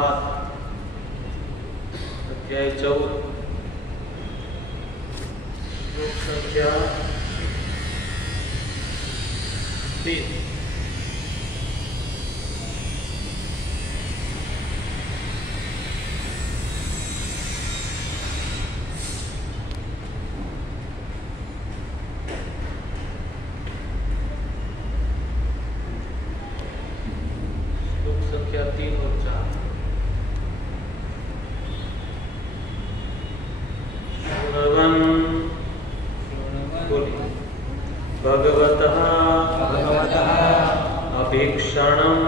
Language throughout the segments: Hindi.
7 अध्याय 14 श्लोक संख्या 3। संख्या 3 और 4। भगवतः अभीक्षणम्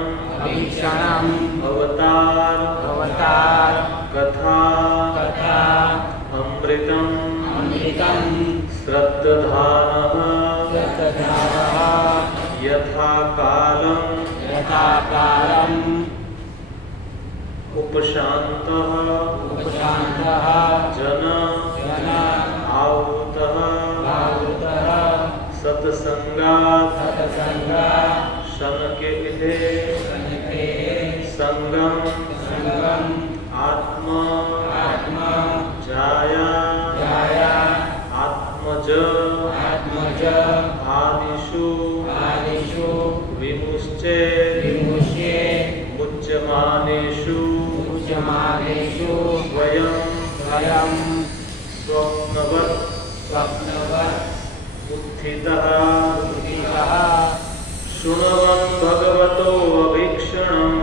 अवतार कथा अमृतम् श्रद्धानः यथा कालम् उपशान्तः जन आवृतः सत्संगात् शनके संगम आत्मा जाया आत्मज आदिषु विमुच्चे मुच्यमानेषु स्वयं स्वप्नवत् उत्थितः शृण्वन् भगवतो अभीक्षणम्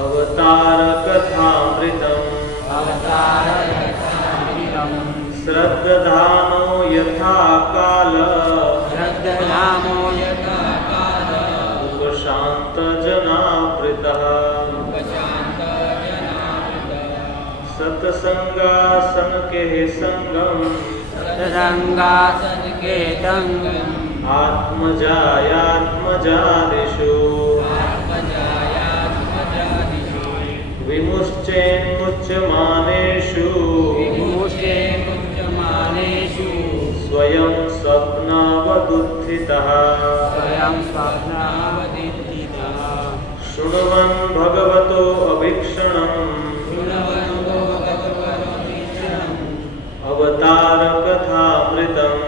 अवतार कथामृतम् श्रद्धानो यथा काल उपशांत जनावृतः सत्संगासन के संगम आत्मजायात्मजादिषु विमुच्येन्मुच्यमानेषु स्वयं स्वप्नवदुत्थितः शृण्वन् भगवतो अभीक्षणम् अवतार कथामृतम्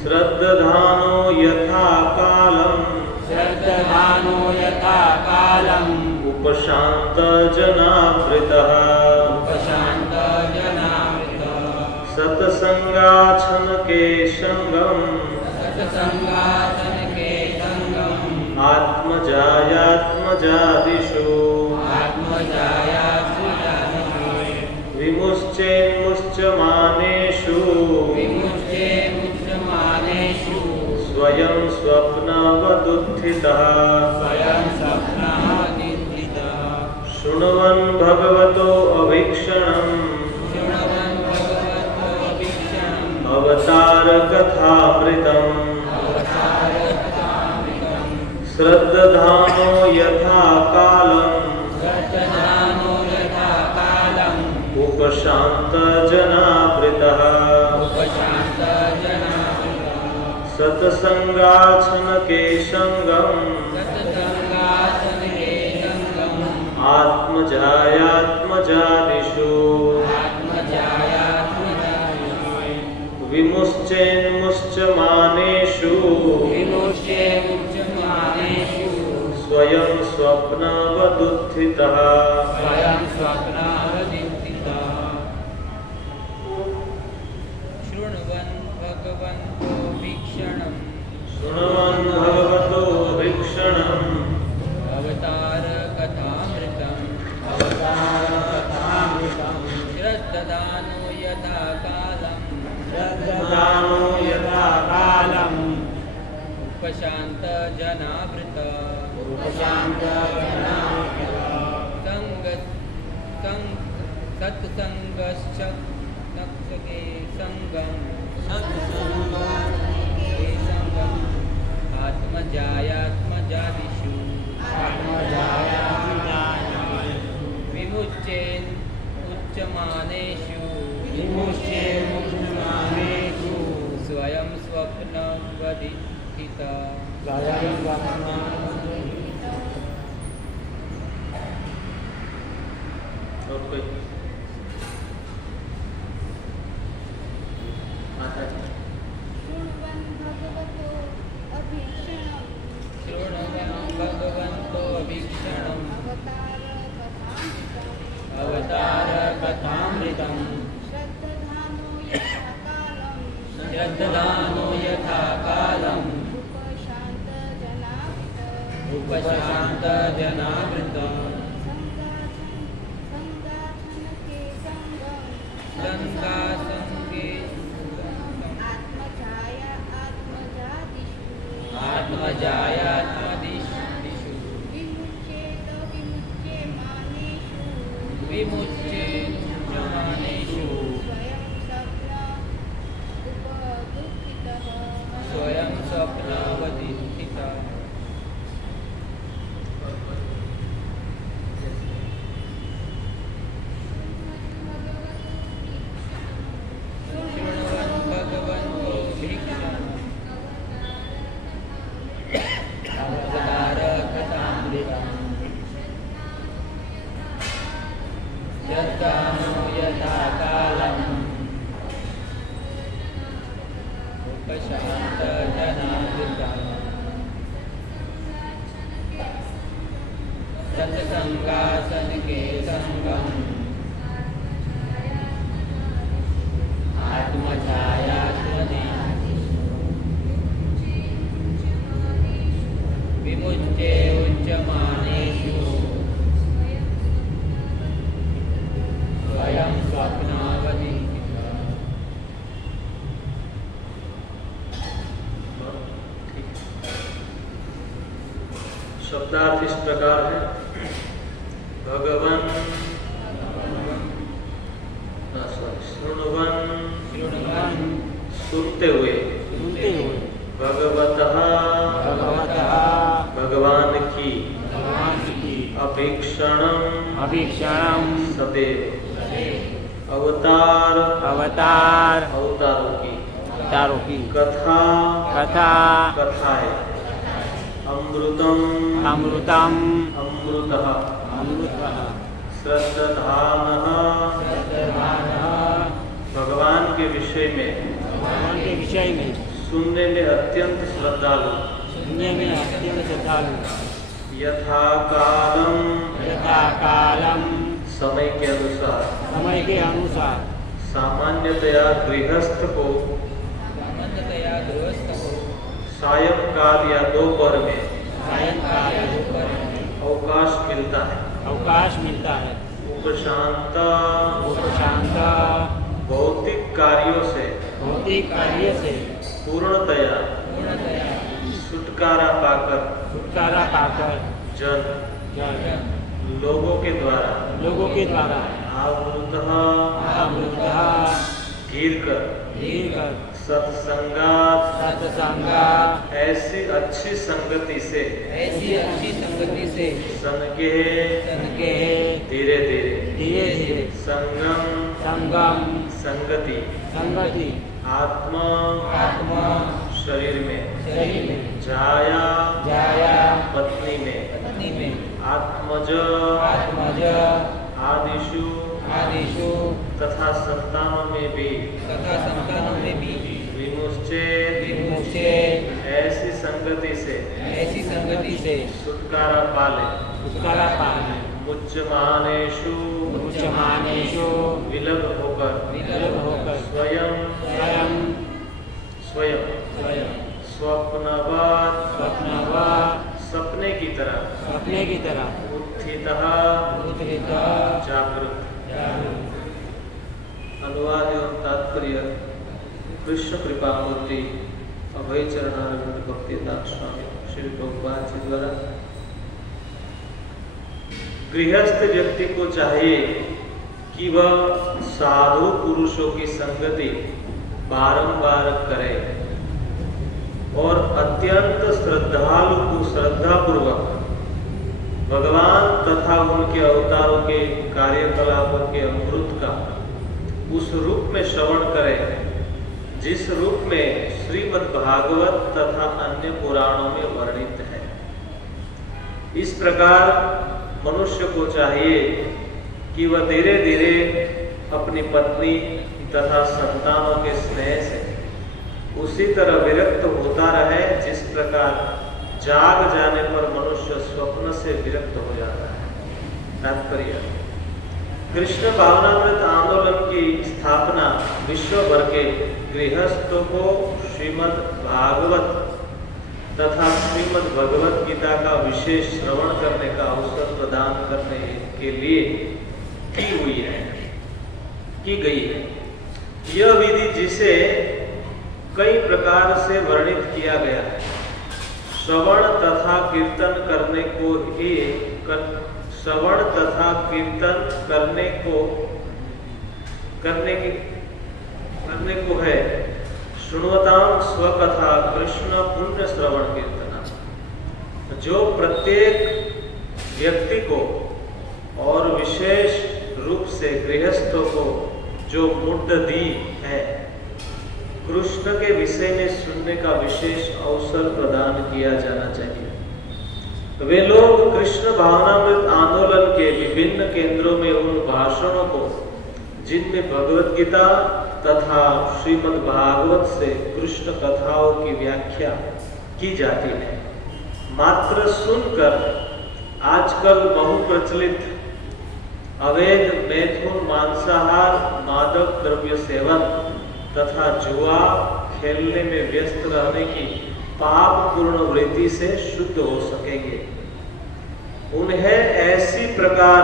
श्रद्धानो यथा कालम् उपशांत जनावृतः सत्संगाच्छन के संगम आत्मजायात्मजादिषु विमुच्येन्मुच्यमानेषु स्वयं स्वप्नवदुत्थितः शृण्वन् भगवतो अभीक्षणम् अवतार कथामृतम् श्रद्धानो यथा कालम् उपशांत जनावृतः सत्संगाच्छन के संगम आत्मजायात्मजादिषु विमुच्येन्मुच्यमानेषु स्वयं स्वप्नवदुत्थितः शृण्वन् भगवतो भीक्षणम् अवतार कथामृतम् श्रद्धानो यथा कालम् उपशांत जनावृत सत्संगश्च नक्षके संगम आत्मजायात्मजादिषु विमुच्येन् उच्यमानेषु स्वयं स्वप्नवदित्तितः वदिष्ठित स्वयं स्वप्न और कोई माता जी शृण्वन् भगवतो अभीक्षणम् शृण्वन् भगवन्तो वीक्षणम् अवतारकथामृतम् अवतारकथामृतम् श्रद्धानो यथा कालम् श्रद्धानो यथा कालम् उपशान्तजनावृतम् संगाथनके संगम् गङ्गासङ्गे आत्मजायात्मदिषु विमुच्येत विमुच्यमानेषु विमुच्यमानेषु स्वयं स्वयं स्वप्न उपदुःखितः स्वप्नवदिष्ठितः शृण्वन् भगवन्तो वीक्षणम् अवतारकथामृतम् श्रद्धानो यथा कालम् उपशान्तजनावृतम् सत्सङ्गासनके सङ्गम् आत्मछायात्मदिषु विमुच्ये उच्यमानेषु स्वयं स्वप्नावदिष्ठितः शब्दार्थ इस प्रकार है। भगवन शृण्वन् शृण्वन् सुनते हुए सुनते हुए भगवतः भगवतः भगवान की भगवान की अभीक्षणम् अभीक्षणम् सदैव अवतार अवतारों की अवतारों की कथा कथा कथाएं अमृतम अमृतम् अमृतः अमृतः श्रद्धानः भगवान के विषय में भगवान के विषय में सुनने में अत्यंत श्रद्धालु सुनने में अत्यंत श्रद्धालु यथा कालम यथा कालम समय के अनुसार समय के अनुसार सामान्यतया गृहस्थ को सामान्यतया गृहस्थ को सायंकाल या दोपहर में सायंकाल दोपहर में अवकाश मिलता है। अवकाश मिलता है। उपशांत उपशांत भौतिक कार्यों से भौतिक कार्य से पूर्णतया छुटकारा पाकर छुटकारा पाकर जन जन लोगों के द्वारा आवृतः घिर कर सत्संगात ऐसी अच्छी संगति से संगे धीरे धीरे संगम संगति आत्मा शरीर में जाया पत्नी में आत्मज आदिशु तथा संतानों में भी विमुच्चे ऐसी संगति से छुटकारा पाले मुच्यमानेषु विलग होकर स्वयं स्वप्नवत् सपने की तरह उत्थितः जागृत। अनुवाद एवं तात्पर्य कृष्ण कृपा मूर्ति अभय चरणारविंद भक्तिदास स्वामी श्री प्रभुपाद जी द्वारा गृहस्थ व्यक्ति को चाहिए कि वह साधु पुरुषों की संगति बारंबार करे और अत्यंत श्रद्धापूर्वक भगवान तथा उनके अवतारों के कार्यकलापों के अमृत का उस रूप में श्रवण करे जिस रूप में श्रीमद् भागवत तथा अन्य पुराणों में वर्णित है। इस प्रकार मनुष्य को चाहिए कि वह धीरे धीरे अपनी पत्नी तथा संतानों के स्नेह से उसी तरह विरक्त होता रहे जिस प्रकार जाग जाने पर मनुष्य स्वप्न से विरक्त हो जाता है। तात्पर्य, कृष्ण भावनामृत आंदोलन की स्थापना विश्व भर के गृहस्थों को श्रीमद् भागवत तथा श्रीमद् भगवत गीता का विशेष श्रवण करने का अवसर प्रदान करने के लिए की गई है। यह विधि जिसे कई प्रकार से वर्णित किया गया है, श्रवण तथा कीर्तन करने को ही श्रवण तथा कीर्तन करने को है। श्रृण्वतां स्वकथा कृष्ण पुण्य श्रवण कीर्तना। जो प्रत्येक व्यक्ति को और विशेष रूप से गृहस्थों को जो मुद्द दी है, कृष्ण के विषय में सुनने का विशेष अवसर प्रदान किया जाना चाहिए। वे लोग कृष्ण भावनामृत आंदोलन के विभिन्न केंद्रों में उन भाषणों को जिनमें भगवत गीता तथा श्रीमद् भागवत से कृष्ण कथाओं की व्याख्या की जाती है, मात्र सुनकर आजकल बहुप्रचलित अवैध मैथुन, मांसाहार, मादक द्रव्य सेवन तथा जुआ खेलने में व्यस्त रहने की पाप पूर्ण वृत्ति से शुद्ध हो सकेंगे। उन्हें इसी प्रकार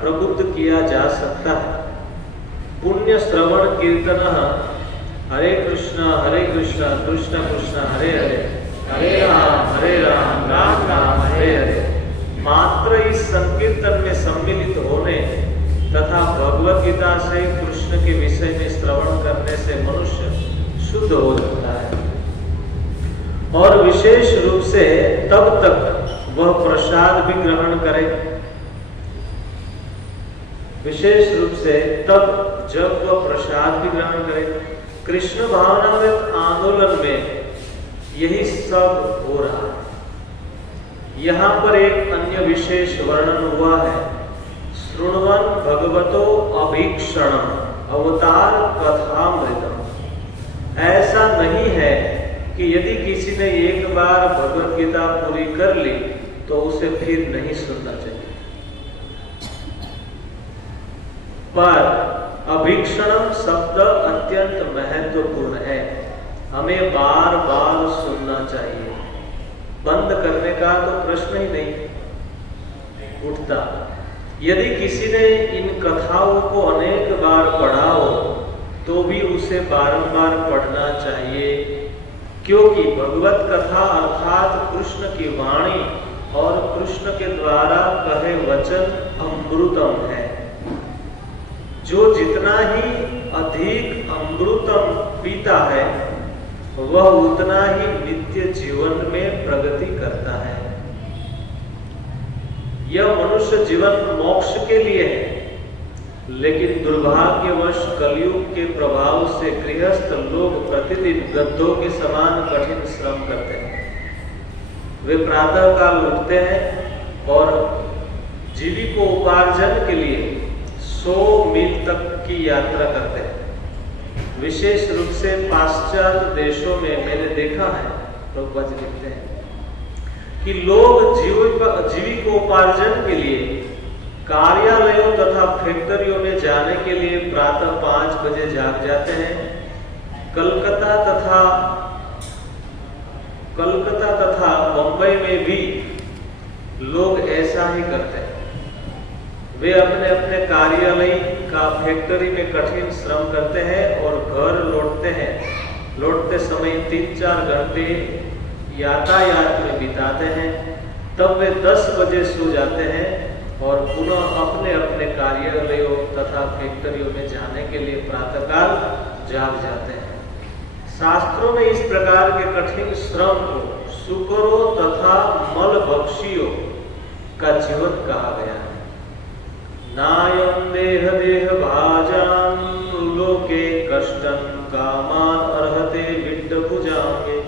प्रबुद्ध किया जा सकता है। पुण्य श्रवण कीर्तन हरे कृष्ण कृष्ण कृष्ण हरे हरे हरे राम राम हरे हरे मात्र इस संकीर्तन में सम्मिलित होने तथा भगवत गीता से कृष्ण के विषय में श्रवण करने से मनुष्य शुद्ध हो जाता है और विशेष रूप से तब तक वह प्रसाद भी ग्रहण करे। विशेष रूप से तब जब वह प्रसाद भी ग्रहण करे। कृष्ण भावनामृत आंदोलन में यही सब हो रहा है। यहाँ पर एक अन्य विशेष वर्णन हुआ है, शृण्वन् भगवतो अभीक्षणम् अवतार कथामृतम्। ऐसा नहीं है कि यदि किसी ने एक बार भगवत गीता पूरी कर ली तो उसे फिर नहीं सुनना चाहिए, पर अभीक्षणम् शब्द अत्यंत महत्वपूर्ण है। हमें बार बार सुनना चाहिए। बंद करने का तो प्रश्न ही नहीं उठता। यदि किसी ने इन कथाओं को अनेक बार पढ़ा हो तो भी उसे बारंबार पढ़ना चाहिए, क्योंकि भगवत कथा अर्थात कृष्ण की वाणी और कृष्ण के द्वारा कहे वचन अमृतम है। जो जितना ही अधिक अमृतम पीता है वह उतना ही नित्य जीवन में प्रगति करता है। यह मनुष्य जीवन मोक्ष के लिए है, लेकिन दुर्भाग्यवश कलयुग के प्रभाव से गृहस्थ लोग प्रतिदिन गद्धों के समान कठिन श्रम करते हैं। वे प्रातः काल उठते हैं और जीविकोपार्जन के लिए 100 मील तक की यात्रा करते हैं। विशेष रूप से पाश्चात्य देशों में मैंने देखा है, प्रभुपाद जी लिखते हैं कि लोग जीविकोपार्जन के लिए कार्यालयों तथा फैक्ट्रियों में जाने के लिए प्रातः 5 बजे जाग जाते हैं। कलकत्ता तथा मुंबई में भी लोग ऐसा ही करते हैं। वे अपने अपने कार्यालय का फैक्ट्री में कठिन श्रम करते हैं और घर लौटते समय 3-4 घंटे यातायात में बिताते हैं। तब वे 10 बजे सो जाते हैं और पुनः अपने अपने कार्यालयों तथा फैक्ट्रियों में जाने के लिए प्रातःकाल जाग जाते हैं। शास्त्रों में इस प्रकार के कठिन श्रम को सुकरों तथा मलभक्षियों का जीवन कहा गया है। नायं देह भाजान लोके कष्टं कामान अर्हते विड्ढभुजांगे।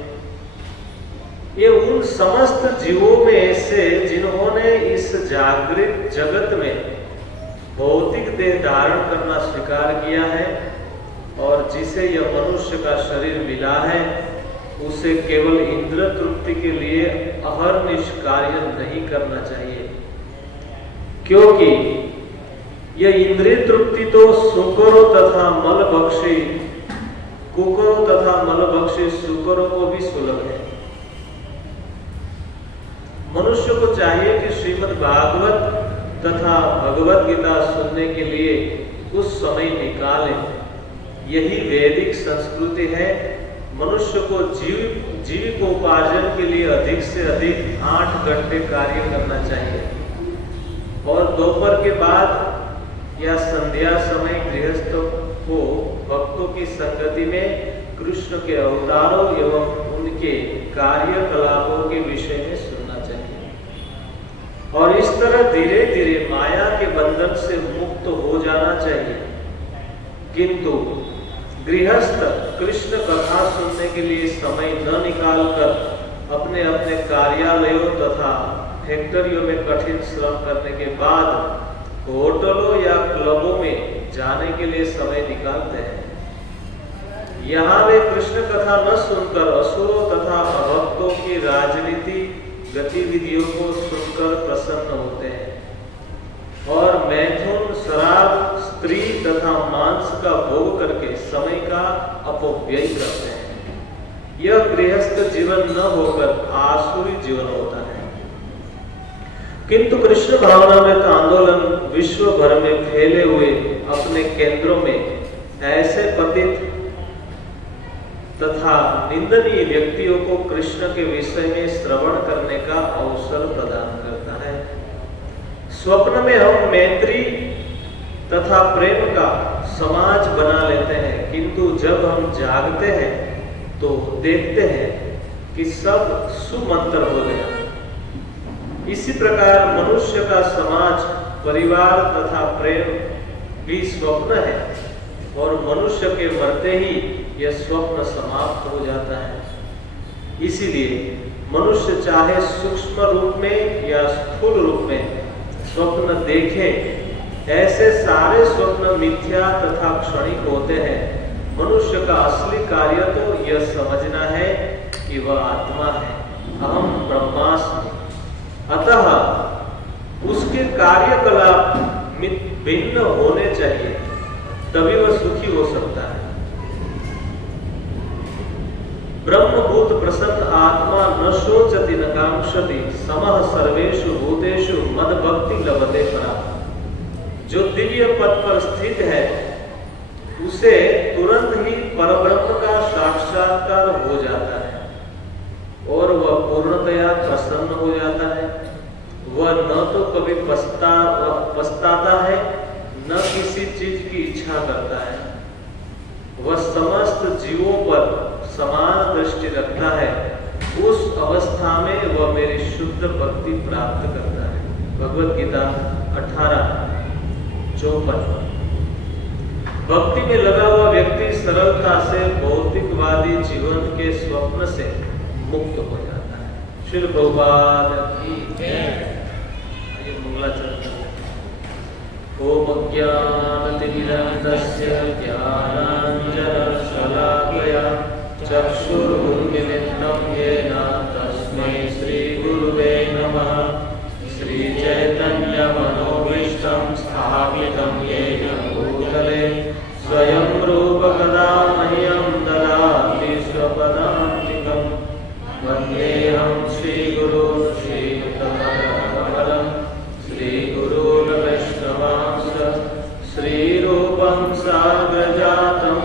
ये उन समस्त जीवों में से जिन्होंने इस जागृत जगत में भौतिक देह धारण करना स्वीकार किया है और जिसे यह मनुष्य का शरीर मिला है, उसे केवल इंद्र तृप्ति के लिए अहर्निश कार्य नहीं करना चाहिए, क्योंकि यह इंद्रिय तृप्ति तो सुकरों तथा मलभक्षी कुकरों तथा मलभक्षी सुकरों को भी सुलभ है। मनुष्य को चाहिए कि श्रीमद् भागवत तथा भगवत गीता सुनने के लिए कुछ समय निकालें। यही वैदिक संस्कृति है। मनुष्य को जीविकोपार्जन के लिए अधिक से अधिक 8 घंटे कार्य करना चाहिए और दोपहर के बाद या संध्या समय गृहस्थों को भक्तों की संगति में कृष्ण के अवतारों एवं उनके कार्यकलापों के विषय में सुनना चाहिए और इस तरह धीरे धीरे माया के बंधन से मुक्त हो जाना चाहिए। किंतु गृहस्थ कृष्ण कथा सुनने के लिए समय न निकालकर अपने अपने कार्यालयों तथा फैक्ट्रियों में कठिन श्रम करने के बाद होटलों या क्लबों में जाने के लिए समय निकालते हैं। यहाँ वे कृष्ण कथा न सुनकर असुरों तथा अभक्तों की राजनीति गतिविधियों को सुनकर प्रसन्न होते हैं और मैथुन, शराब, स्त्री तथा मांस का भोग करके समय का अपव्यय करते हैं। यह गृहस्थ जीवन न होकर आसुरी जीवन होता है। किंतु कृष्ण भावनामृत आंदोलन विश्व भर में फैले हुए अपने केंद्रों में ऐसे पतित तथा निंदनीय व्यक्तियों को कृष्ण के विषय में श्रवण करने का अवसर प्रदान करता है। स्वप्न में हम मैत्री तथा प्रेम का समाज बना लेते हैं, किंतु जब हम जागते हैं तो देखते हैं कि सब सुमंत्र हो गया। इसी प्रकार मनुष्य का समाज, परिवार तथा प्रेम भी स्वप्न है और मनुष्य के मरते ही यह स्वप्न समाप्त हो जाता है। इसीलिए मनुष्य चाहे सूक्ष्म रूप में या स्थूल रूप में स्वप्न देखे, ऐसे सारे स्वप्न मिथ्या तथा क्षणिक होते हैं। मनुष्य का असली कार्य तो यह समझना है कि वह आत्मा है, अहम ब्रह्मास्मि। अतः उसके कार्यकलाप भिन्न होने चाहिए, तभी वह सुखी हो सकता है। ब्रह्मभूत प्रसन्न आत्मा न शोचति न कांक्षति, समः सर्वेषु भूतेषु मद भक्ति लभते परा। जो दिव्य पद पर स्थित है उसे तुरंत ही परब्रह्म का साक्षात्कार हो जाता है और वह पूर्णतया प्रसन्न हो जाता है। वह न तो कभी पछताता है, न किसी चीज की इच्छा करता है। वह समस्त जीवों पर समान दृष्टि रखता है। उस अवस्था में वह मेरी शुद्ध भक्ति प्राप्त करता है। भगवत गीता 18:54। भक्ति में लगा हुआ व्यक्ति सरलता से भौतिकवादी जीवन के स्वप्न से मुक्त हो जाता है। श्री प्रभुपाद की जय। आइए मंगलाचरण। ओम अज्ञानतिमिरन्धस्य ज्ञानाञ्जनशलाकया चक्षुरुन्मिलितं येन तस्मै श्रीगुरुवे नमः। श्रीचैतन्यमनोभीष्टं स्थापितं येन भूतले स्वयं रूप कदा मह्यं ददाति स्वपदान्तिकं। वन्देऽहं श्रीगुरुं श्रीयुतपदकमलं श्रीगुरून् वैष्णवांश्च श्रीरूपं साग्रजातं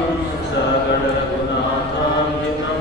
सगणरघुनाथान्वितं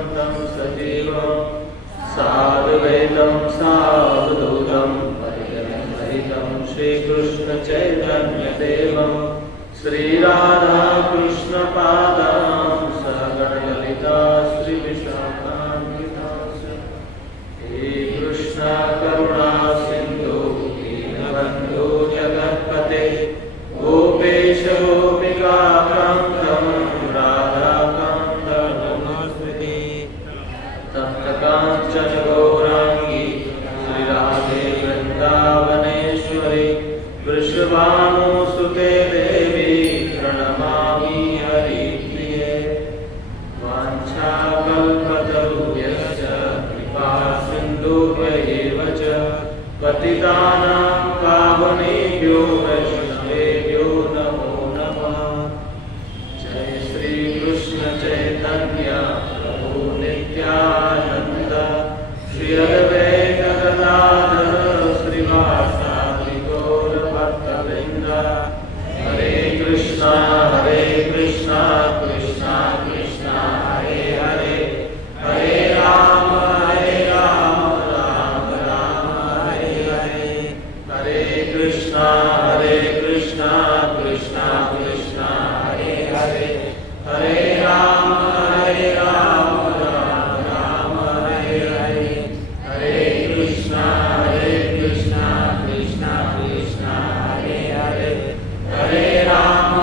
पतितानां पावनेभ्यो वैष्णवेभ्यो नमो नमः। जय श्री कृष्ण चैतन्य प्रभु नित्यानंद श्री अद्वैत गदाधर श्रीवासादि गौर भक्तवृंद। हरे कृष्णा कृष्णा कृष्णा हरे हरे, हरे राम राम राम हरे हरे। हरे कृष्णा कृष्णा कृष्णा हरे हरे, हरे राम राम राम हरे हरे। हरे कृष्णा कृष्णा कृष्णा हरे हरे, हरे राम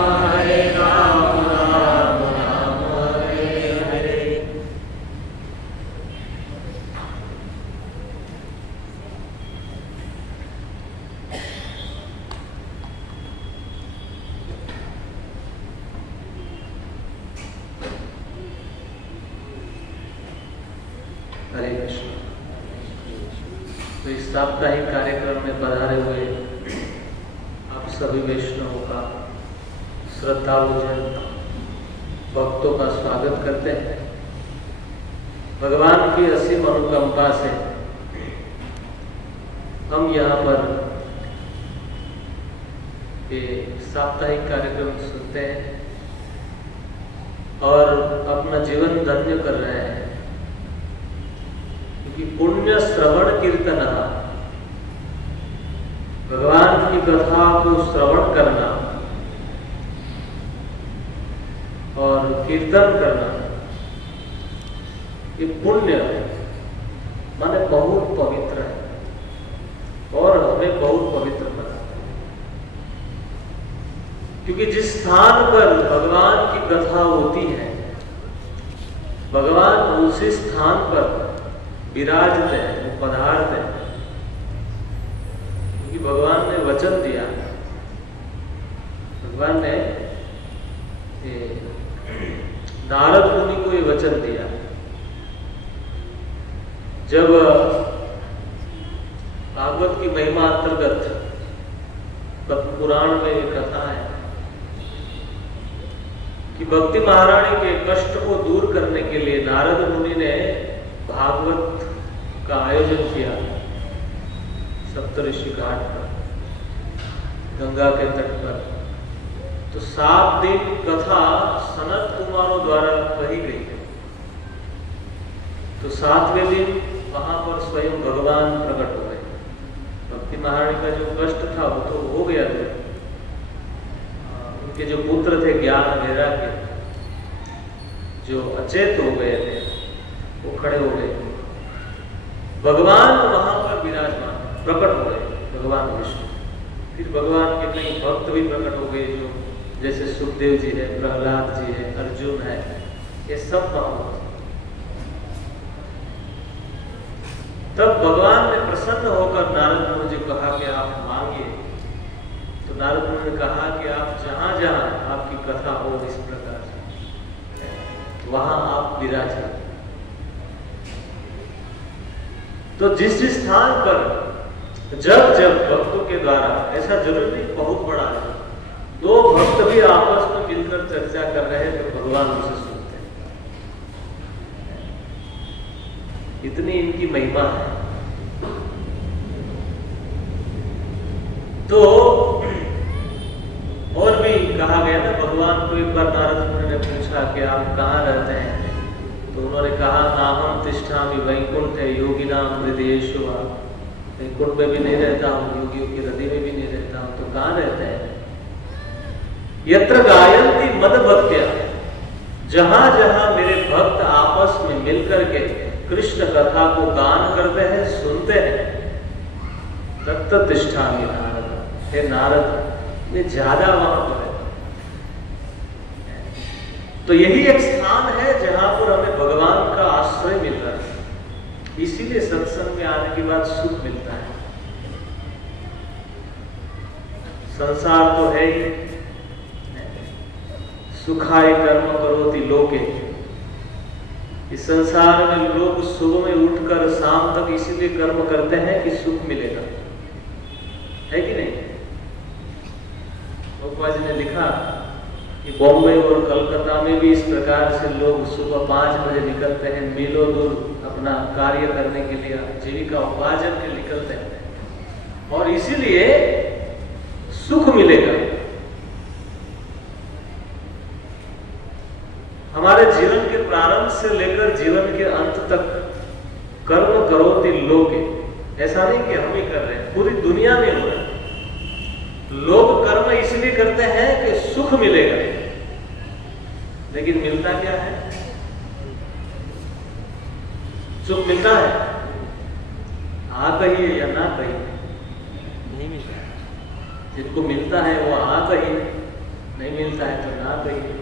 राम राम हरे हरे। हरे कृष्ण। तो इस साप्ताहिक कार्यक्रम में पधारे हुए आप सभी वैष्णवों का, श्रद्धालुजन भक्तों का स्वागत करते हैं। भगवान की असीम अनुकंपा से हम यहाँ पर ये साप्ताहिक कार्यक्रम सुनते हैं और अपना जीवन धन्य कर रहे हैं, क्योंकि पुण्य श्रवण कीर्तन, भगवान की कथा को श्रवण करना और कीर्तन करना, ये पुण्य माने बहुत पवित्र है और हमें बहुत पवित्र बनाता है। क्योंकि जिस स्थान पर भगवान की कथा होती है, भगवान उसी स्थान पर विराजते हैं, वो पधारते हैं। क्योंकि भगवान ने वचन दिया, भगवान ने नारद मुनि को ये वचन दिया। जब भागवत की महिमा अंतर्गत पद्म पुराण में एक कथा है कि भक्ति महारानी के कष्ट को दूर करने के लिए नारद मुनि ने भागवत का आयोजन किया सप्तऋषि घाट पर, गंगा के तट पर। तो 7 दिन कथा सनत कुमारों द्वारा कही गई है। तो 7वें दिन वहां पर स्वयं भगवान प्रकट हो गए। भक्ति महारानी का जो कष्ट था वो तो हो गया था। उनके जो पुत्र थे ज्ञान वैराग्य, जो अचेत हो गए थे, वो खड़े हो गए। भगवान वहां पर विराजमान प्रकट हो गए, भगवान विष्णु। फिर भगवान के कई भक्त भी प्रकट हो गए, जो जैसे सुखदेव जी है, प्रहलाद जी है, अर्जुन है, ये सब वहां। तब भगवान ने प्रसन्न होकर नारद मुनि जी कहा कि आप मांगिए। तो नारद मुनि ने कहा कि आप जहां जहां आपकी कथा हो इस प्रकार से, वहां आप विराजिए। तो जिस स्थान पर जब जब भक्तों के द्वारा, ऐसा जरूर नहीं बहुत बड़ा है, 2 भक्त भी आपस में मिलकर चर्चा कर रहे हैं तो भगवान उसे सुनते हैं। इतनी इनकी महिमा है। तो और भी कहा गया ना, भगवान को एक बार नारद मुनि ने पूछा कि आप कहाँ रहते हैं? तो उन्होंने कहा नाहम तिष्ठामि वैकुंठे योगिनां हृदयेषु वा। वैकुंठ में भी नहीं रहता हूँ, योगियों के हृदय में भी नहीं रहता हूँ। तो कहाँ रहते हैं? यत्र गायन्ति मद भक्त्या, जहां जहां मेरे भक्त आपस में मिलकर के कृष्ण कथा को गान करते हैं, सुनते हैं, तत्र तिष्ठामि नारद। हे नारद, मैं ज्यादा वहां पर है। तो यही एक स्थान है जहां पर हमें भगवान का आश्रय मिल रहा है। इसीलिए सत्संग में आने के बाद सुख मिलता है। संसार तो है ही, सुखाय कर्म करोति लोके। इस संसार में लोग सुबह में उठकर शाम तक इसीलिए कर्म करते हैं कि सुख मिलेगा। शिल्पा जी ने लिखा कि बॉम्बे और कलकत्ता में भी इस प्रकार से लोग सुबह 5 बजे निकलते हैं, मीलों दूर अपना कार्य करने के लिए, जीविका उपार्जन के लिए निकलते हैं, और इसीलिए सुख मिलेगा। हमारे जीवन के प्रारंभ से लेकर जीवन के अंत तक कर्म करोति लोके, ऐसा नहीं कि हम ही कर रहे हैं, पूरी दुनिया में हो रहा है। लोग कर्म इसलिए करते हैं कि सुख मिलेगा, लेकिन मिलता क्या है? सुख मिलता है? आ कहिए या ना कहिए, नहीं मिलता। जिनको मिलता है वो आ कहिए, नहीं मिलता है तो ना कहिए।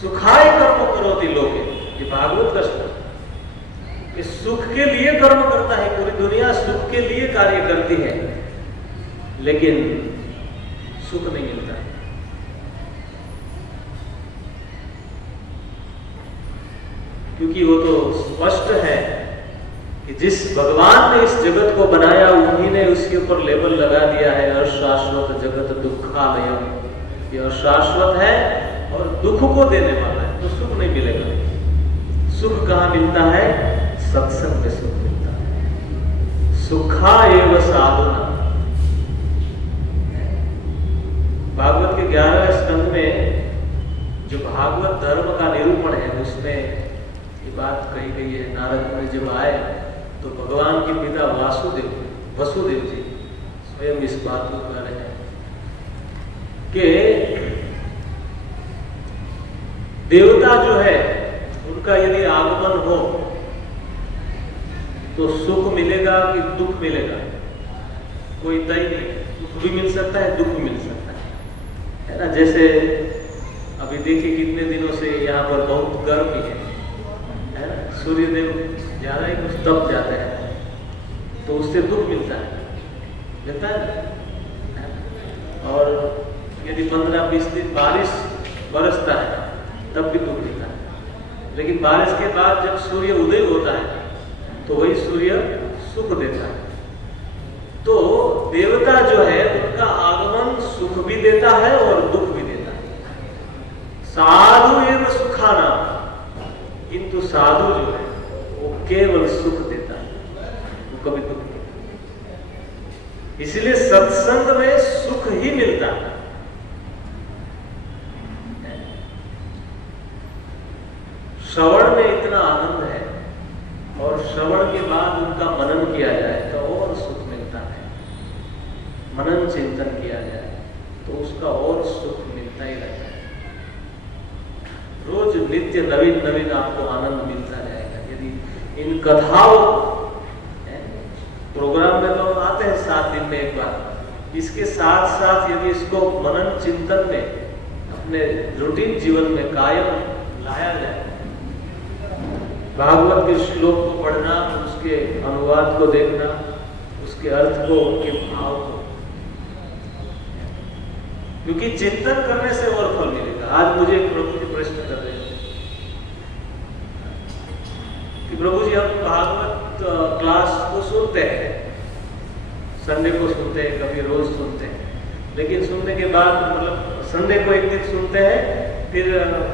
सुखाय कर्म करोति लोके, ये भागवत का श्लोक, कि सुख के लिए कर्म करता है, पूरी दुनिया सुख के लिए कार्य करती है, लेकिन सुख नहीं मिलता। क्योंकि वो तो स्पष्ट है कि जिस भगवान ने इस जगत को बनाया, उन्हीं ने उसके ऊपर लेबल लगा दिया है अशाश्वत जगत दुखालय, ये अशाश्वत है और दुख को देने वाला है, तो सुख नहीं मिलेगा। सुख कहाँ मिलता है? सत्संग में सुख मिलता है। सुखा एव साधुना। भागवत के 11वें स्कंद में जो भागवत धर्म का निरूपण है, उसमें ये बात कही गई है। नारद मुनि जब आए तो भगवान के पिता वसुदेव जी स्वयं इस बात को कह रहे हैं कि देवता जो है उनका यदि आगमन हो तो सुख मिलेगा कि दुख मिलेगा? कोई तय नहीं, सुख भी मिल सकता है, दुख भी मिल सकता है ना। जैसे अभी देखिए कितने दिनों से यहाँ पर बहुत गर्मी है ना, सूर्यदेव ज्यादा ही कुछ तप जाते हैं, तो उससे दुख मिलता है ना। और यदि 15-20 दिन बारिश बरसता है तब भी दुख मिलता है, लेकिन बारिश के बाद जब सूर्य उदय होता है तो वही सूर्य सुख देता है। तो देवता जो है उनका आगमन सुख भी देता है और दुख भी देता है। साधु एवं सुखाना, किंतु साधु जो है वो केवल सुख देता है, वो कभी दुख नहीं। इसलिए सत्संग में सुख ही मिलता है। श्रवण में इतना आनंद है, और श्रवण के बाद उनका मनन किया जाए तो और सुख मिलता है। मनन चिंतन किया जाए तो उसका और सुख मिलता ही रहता है। रोज नित्य नवीन नवीन आपको आनंद मिलता जाएगा यदि इन कथाओं, प्रोग्राम में तो आते हैं 7 दिन में एक बार, इसके साथ साथ यदि इसको मनन चिंतन में अपने रूटीन जीवन में कायम लाया जाए, भागवत के श्लोक को पढ़ना, उसके अनुवाद को देखना, उसके अर्थ को, उनके भाव को, क्योंकि चिंतन करने से और फल मिलेगा। आज मुझे प्रभु जी प्रश्न कर रहे हैं कि प्रभु जी हम भागवत क्लास को सुनते हैं, संडे को सुनते हैं, कभी रोज सुनते हैं, लेकिन सुनने के बाद मतलब संडे को एक दिन सुनते हैं, फिर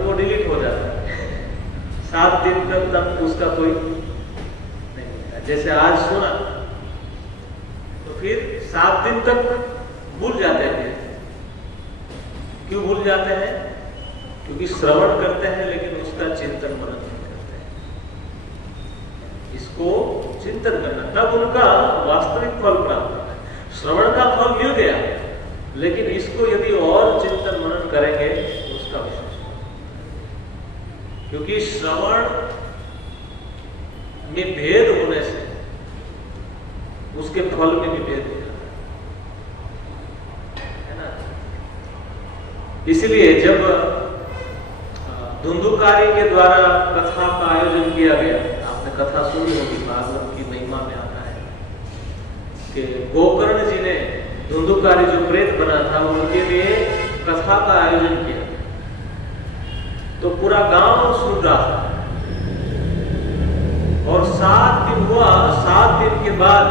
वो डिलीट हो जाता है। 7 दिन तक उसका कोई नहीं होता। जैसे आज सुना तो फिर 7 दिन तक भूल जाते हैं। क्यों भूल जाते हैं? क्योंकि श्रवण करते हैं लेकिन उसका चिंतन मनन नहीं करते हैं। इसको चिंतन करना, तब उनका वास्तविक फल प्राप्त होता है। श्रवण का फल मिल गया, लेकिन इसको यदि और चिंतन मनन करेंगे तो उसका विशेष, क्योंकि श्रवण में भेद होने से उसके फल में भी भेद हो जाता है ना। इसलिए जब धुंधुकारी के द्वारा कथा का आयोजन किया गया, आपने कथा सुनी होगी, भागवत की महिमा में आता है कि गोकर्ण जी ने धुंधुकारी जो प्रेत बना था उनके लिए कथा का आयोजन किया, तो पूरा गांव सुन रहा था। और 7 दिन हुआ, 7 दिन के बाद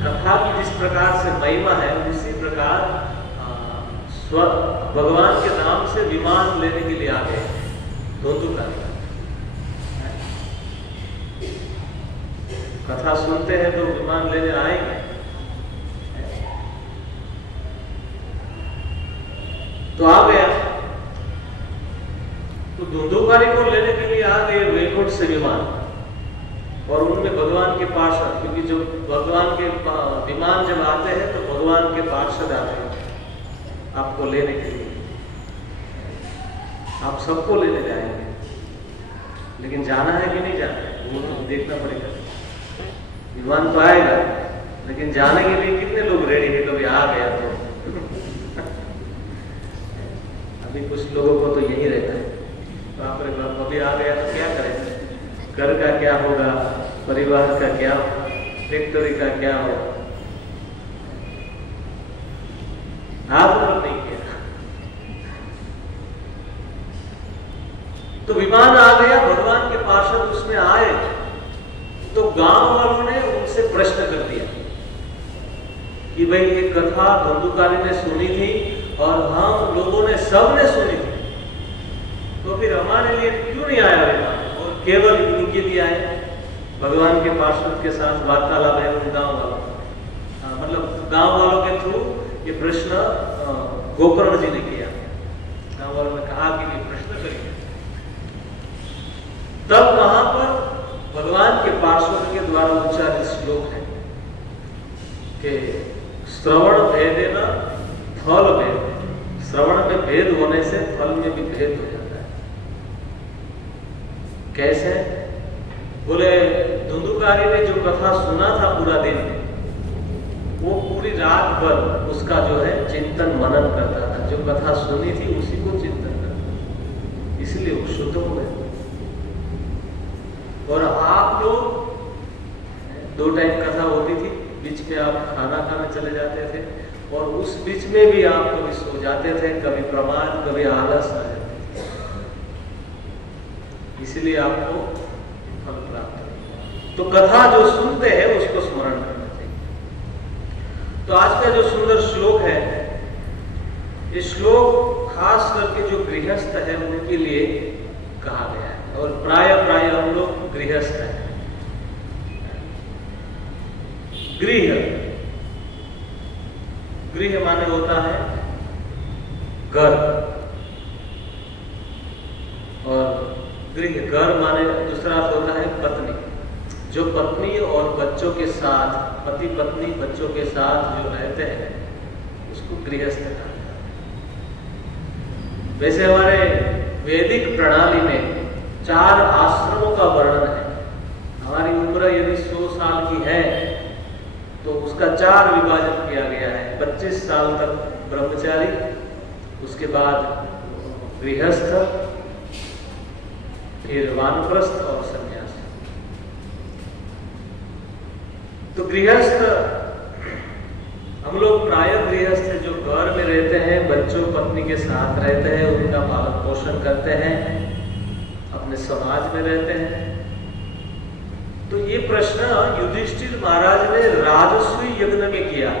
कथा की जिस प्रकार से महिमा है उसी प्रकार प्रकार भगवान के नाम से विमान लेने के लिए आ गए धुंधुकारी। कथा सुनते हैं तो विमान लेने आएंगे। तो आ गया, तो धुंधुकारी को लेने के लिए आ गए वैकुंठ से विमान, और उनमें भगवान के पार्षद, क्योंकि जो भगवान के विमान जब आते हैं तो भगवान के पार्षद आते हैं आपको लेने के लिए। आप सबको लेने जाएंगे, लेकिन जाना है कि नहीं जाना है वो तो देखना पड़ेगा। विमान तो आएगा, लेकिन जाने के लिए कितने लोग रेडी है? कभी आ गया तो अभी कुछ लोगों को तो यही रहता है, बाप रे बाप अभी आ गया तो क्या करेंगे, घर का क्या होगा, परिवार का क्या होगा, फैक्ट्री का क्या होगा। हाथ पर नहीं किया। तो विमान आ गया, भगवान के पार्षद उसमें आए, तो गांव वालों ने उनसे प्रश्न कर दिया कि भाई ये कथा धुंधुकारी ने सुनी थी और हम लोगों ने सबने सुनी थी, तो फिर हमारे लिए क्यों नहीं आया विमान, और केवल इनके लिए आए? भगवान के पार्षद के साथ वार्तालाप है उन गांव वालों, मतलब गांव वालों के थ्रू ये प्रश्न गोकर्ण जी ने किया। गांव वालों ने कहा कि ये प्रश्न करिए। तब वहां पर भगवान के पार्षद के द्वारा उच्चारित श्लोक है कि श्रवण भेदेन फल भेद, श्रवण में भेद होने से फल में भी भेद हो जाता है। कैसे? बोले धुंधुकारी ने जो कथा सुना था पूरा दिन, वो पूरी रात भर उसका जो है चिंतन मनन करता था, जो कथा सुनी थी उसी को चिंतन करता, इसलिए वो शुद्ध हो गए। और आप लोग 2 टाइम कथा होती थी, बीच में आप खाना खाने चले जाते थे, और उस बीच में भी आप कभी सो जाते थे, कभी प्रमाद, कभी आलस आ जाते थे, इसलिए आपको फल प्राप्त हो। तो कथा जो सुनते हैं उसको स्मरण करना चाहिए। तो आज का जो सुंदर श्लोक है, ये श्लोक खास करके जो गृहस्थ है उनके लिए कहा गया है, और प्राय हम लोग गृहस्थ हैं। गृह माने होता है घर, और घर माने दूसरा अर्थ होता है पत्नी। जो पत्नी और बच्चों के साथ, पति पत्नी बच्चों के साथ जो रहते हैं उसको गृहस्थ कहा जाता है। वैसे हमारे वैदिक प्रणाली में 4 आश्रमों का वर्णन है। हमारी उम्र यदि 100 साल की है तो उसका 4 विभाजन किया गया है। 25 साल तक ब्रह्मचारी, उसके बाद गृहस्थ, फिर वानप्रस्थ और सन्यास। तो गृहस्थ हम लोग प्राय गृहस्थ जो घर में रहते हैं, बच्चों पत्नी के साथ रहते हैं, उनका पालन पोषण करते हैं, अपने समाज में रहते हैं। तो ये प्रश्न युधिष्ठिर महाराज ने राजसूय यज्ञ में किया।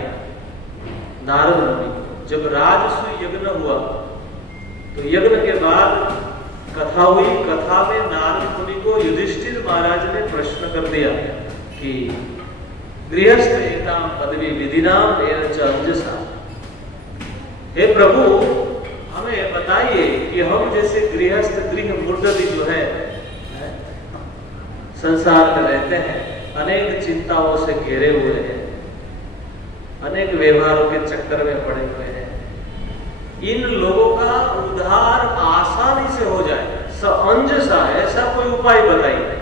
नारद मुनि जब राजसूय यज्ञ हुआ तो यज्ञ के बाद कथा हुई। कथा में नारद मुनि को युधिष्ठिर महाराज ने प्रश्न कर दिया कि गृहस्थ एताम पदवी विधिनाम एन च अंजसा, हे प्रभु हमें बताइए कि हम जैसे गृहस्थ गृह मुर्दली जो है संसार में रहते हैं, अनेक चिंताओं से घिरे हुए हैं, अनेक व्यवहारों के चक्कर में पड़े हुए हैं, इन लोगों का उद्धार आसानी से हो जाए, अंजसा ऐसा कोई उपाय बताइए।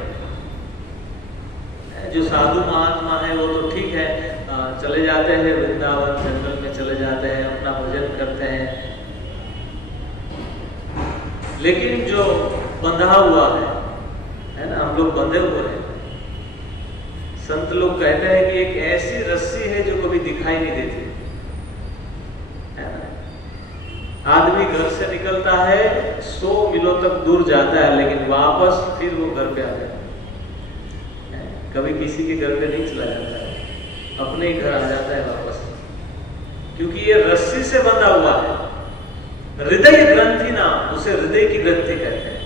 जो साधु महात्मा है वो तो ठीक है, चले जाते हैं वृंदावन जंगल में चले जाते हैं, अपना भजन करते हैं, लेकिन जो बंधा हुआ है ना, हम लोग बंधे हुए हैं। संत लोग कहते हैं कि एक ऐसी रस्सी है जो कभी दिखाई नहीं देती है ना। आदमी घर से निकलता है, 100 मीलों तक दूर जाता है, लेकिन वापस फिर वो घर पे आ जाता है। कभी किसी के घर पे नहीं चला जाता है, अपने ही घर आ जाता है वापस। क्योंकि ये रस्सी से बंधा हुआ है। हृदय ग्रंथि नाम, उसे हृदय की ग्रंथि कहते हैं।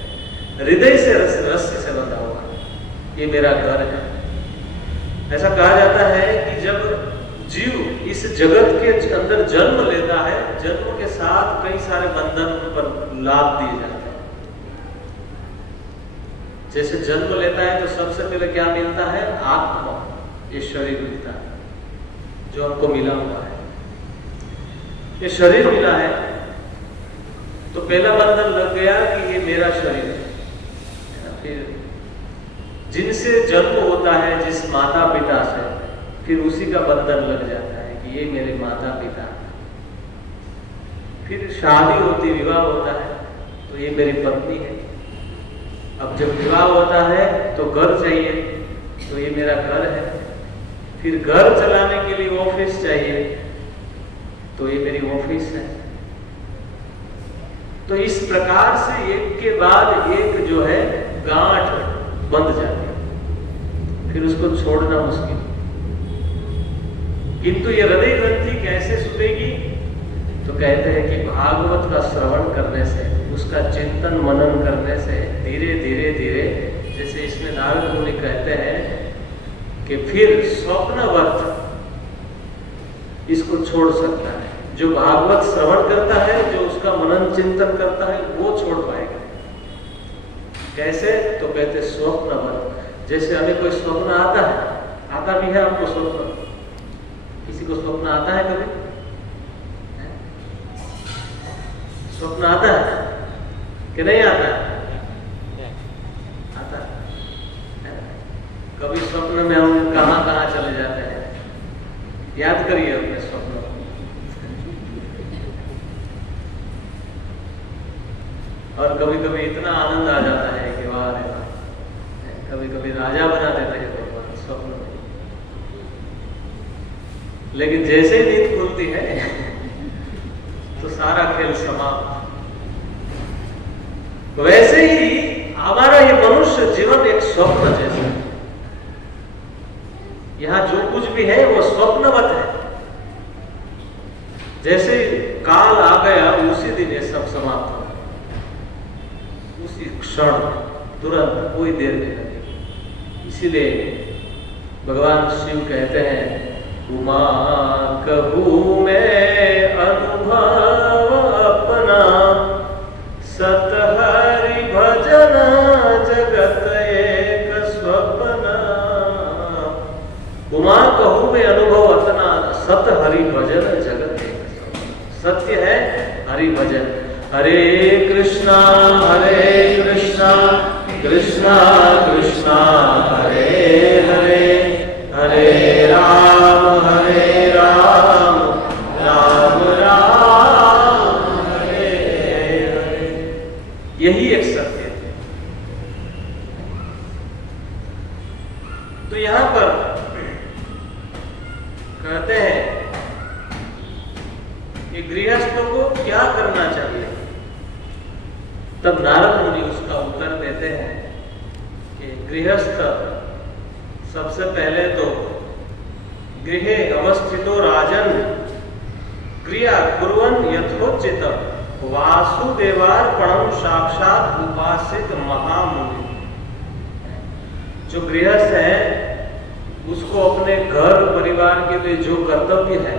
हृदय से रस्सी से बंधा हुआ है, ये मेरा घर है। ऐसा कहा जाता है कि जब जीव इस जगत के अंदर जन्म लेता है, जन्म के साथ कई सारे बंधन पर लाभ दिए जाते हैं। जैसे जन्म लेता है तो सबसे पहले क्या मिलता है? आत्मा, ये शरीर मिलता है जो हमको मिला हुआ है। ये शरीर मिला है तो पहला बंधन लग गया कि ये मेरा शरीर है। फिर जिनसे जन्म होता है, जिस माता पिता से, फिर उसी का बंधन लग जाता है कि ये मेरे माता पिता। फिर शादी होती, विवाह होता है तो ये मेरी पत्नी है। अब जब विवाह होता है तो घर चाहिए, तो ये मेरा घर है। फिर घर चलाने के लिए ऑफिस चाहिए, तो ये मेरी ऑफिस है। तो इस प्रकार से एक के बाद एक जो है गांठ बंध जाती है, फिर उसको छोड़ना मुश्किल। किंतु ये हृदय ग्रंथि कैसे सुनेगी? तो कहते हैं कि भागवत का श्रवण करने से, उसका चिंतन मनन करने से धीरे धीरे धीरे, जैसे इसमें नारद मुनि कहते हैं कि फिर स्वप्नवत इसको छोड़ सकता है। जो भागवत श्रवण करता है, जो उसका मनन चिंतन करता है, वो छोड़ पाएगा। कैसे? तो कहते स्वप्नवत। जैसे हमें कोई स्वप्न आता है, आता भी है आपको स्वप्न? किसी को स्वप्न आता है कभी? स्वप्न आता है कि नहीं आता है? आता है। कभी स्वप्न में हम कहां कहां चले जाते हैं, याद करिए अपने स्वप्न। और कभी कभी इतना आनंद आ जाता है कि वाह रे वाह, कभी कभी राजा बना देते हैं भगवान स्वप्न में। लेकिन जैसे ही नींद खुलती है तो सारा खेल समाप्त। वैसे ही हमारा ये मनुष्य जीवन एक स्वप्न जैसा है। यहां जो कुछ भी है वो स्वप्नवत है। जैसे काल आ गया उसी दिन ये सब समाप्त हो, उसी क्षण, तुरंत, कोई देर नहीं लगेगी। इसीलिए भगवान शिव कहते हैं, उमा कहूँ मैं अनुभव अपना, सत हरि भजन जगत एक स्वप्न। उमा कहूँ मैं अनुभव अपना, सत हरि भजन जगत एक स्वप्न। सत्य है हरि भजन। हरे कृष्णा कृष्णा कृष्णा हरे हरे, हरे राम राम राम हरे हरे। यही एक सत्य है। तो यहां पर कहते हैं कि गृहस्थों को क्या करना चाहिए। तब नारद मुनि उसका उत्तर देते हैं कि गृहस्थ सबसे पहले तो गृहे अवस्थितो राजन क्रिया कुर्वन् यथोचित वासुदेवार्पणम साक्षात उपासित महामुनि। जो गृहस्थ है उसको अपने घर परिवार के लिए जो कर्तव्य है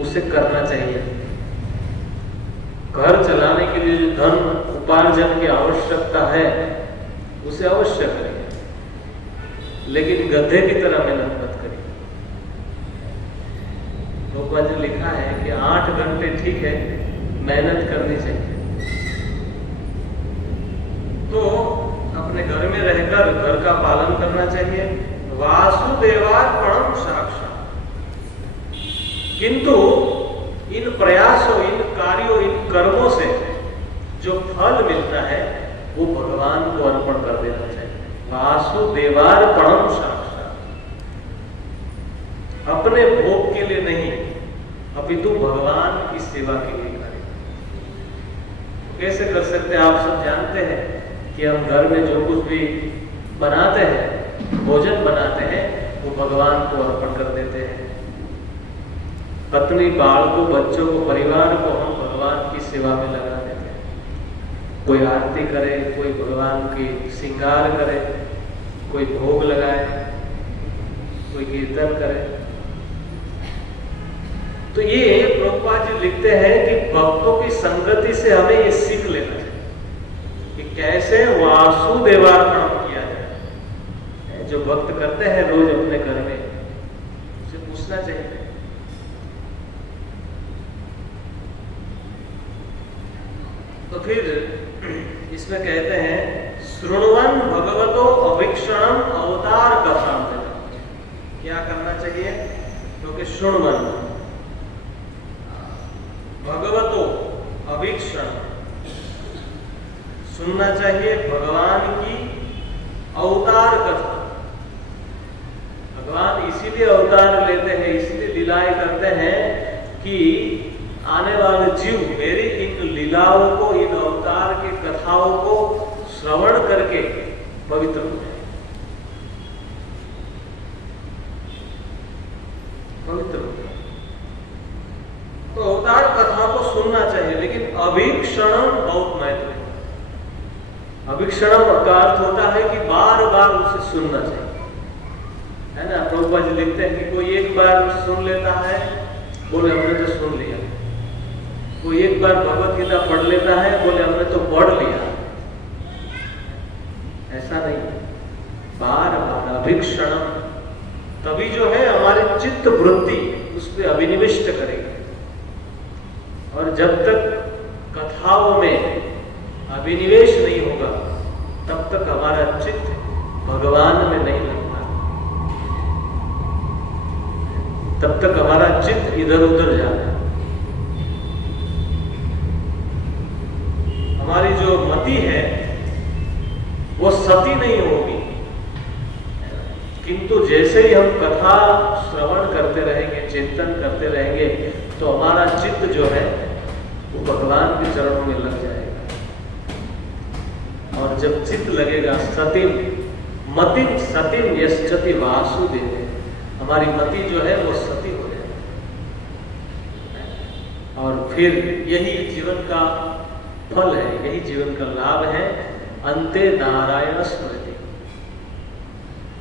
उसे करना चाहिए। घर चलाने के लिए जो धन उपार्जन की आवश्यकता है उसे अवश्य करिए, लेकिन गधे की तरह मेहनत मत करिए। लोकवाद ने लिखा है कि 8 घंटे ठीक है, मेहनत करनी चाहिए। तो अपने घर में रहकर घर का पालन करना चाहिए। वासुदेवार्पणम साक्षात। किंतु इन प्रयासों, इन कार्यों, इन कर्मों से जो फल मिलता है वो भगवान को अर्पण कर देना चाहिए। वासुदेवार्पणम साक्षात। अपने भोग के लिए नहीं, अपितु भगवान की सेवा के लिए करें। कैसे कर सकते हैं? आप सब जानते हैं कि हम घर में जो कुछ भी बनाते हैं, भोजन बनाते हैं, वो भगवान को अर्पण कर देते हैं। पत्नी, बाल को, बच्चों को, परिवार को हम भगवान की सेवा में लगा देते हैं। कोई आरती करे, कोई भगवान की श्रृंगार करे, कोई भोग लगाए, कोई कीर्तन करे। तो ये प्रभुपाद जी लिखते हैं कि भक्तों की संगति से हमें ये सीख लेना चाहिए कि कैसे वासुदेवार्पण किया जाए। जो भक्त करते हैं रोज अपने घर में, उसे पूछना चाहिए। तो फिर इसमें कहते हैं श्रृण्वन् भगवतो अभीक्षणम् अवतार कथाम। क्या करना चाहिए? क्योंकि श्रृण्वन् भगवतो अभीक्षण, सुनना चाहिए भगवान की अवतार कथा। भगवान इसीलिए अवतार लेते हैं, इसीलिए लीलाएं करते हैं कि आने वाले जीव मेरी इन लीलाओं को, इन अवतार की कथाओं को श्रवण करके पवित्र हो जाए, पवित्र हो जाए। तो अवतार कथा को सुनना चाहिए, लेकिन अभीक्षणम बहुत महत्व है। अभीक्षणम का अर्थ होता है कि बार बार उसे सुनना चाहिए, है ना। प्रभुपाद जी लिखते हैं कि कोई एक बार सुन लेता है, बोले हमने तो सुन लिया। कोई एक बार भगवत गीता पढ़ लेता है, बोले हमने तो पढ़ लिया। ऐसा नहीं, बार बार अभीक्षणम, तभी जो है हमारी चित्त वृत्ति उस पर अभिनिविष्ट करेगी। और जब तक कथाओं में अभिनिवेश नहीं होगा, तब तक हमारा चित्त भगवान में नहीं लगता, तब तक हमारा चित्त इधर उधर जाता है। हमारी जो मति है वो सती नहीं होगी, किंतु जैसे ही हम कथा श्रवण करते रहेंगे, चिंतन करते रहेंगे, तो हमारा चित्त जो है वो भगवान के चरणों में लग जाएगा। और जब चित्त लगेगा, सतिम मतिम सतिम यश्चति वासुदेव, हमारी मति जो है वो सती हो जाएगी। और फिर यही जीवन का फल है, यही जीवन का लाभ है, अंते नारायण स्मृति।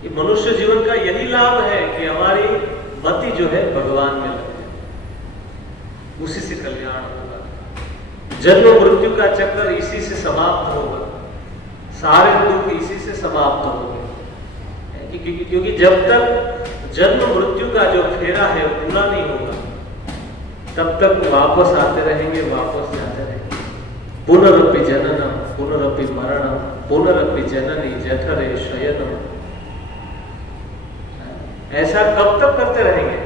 ये मनुष्य जीवन का यही लाभ है कि हमारी मति जो है भगवान में लग जाए, उसी से कल्याण होगा। जन्म मृत्यु का चक्कर इसी से समाप्त होगा, सारे दुख इसी से समाप्त होंगे। क्योंकि जब तक जन्म मृत्यु का जो फेरा है पूरा नहीं होगा, तब तक वापस आते रहेंगे, वापस जाते रहेंगे। पुनरपि जननम पुनरपि मरणम पुनरपि जननी जठरे शयनम, ऐसा कब तक करते रहेंगे?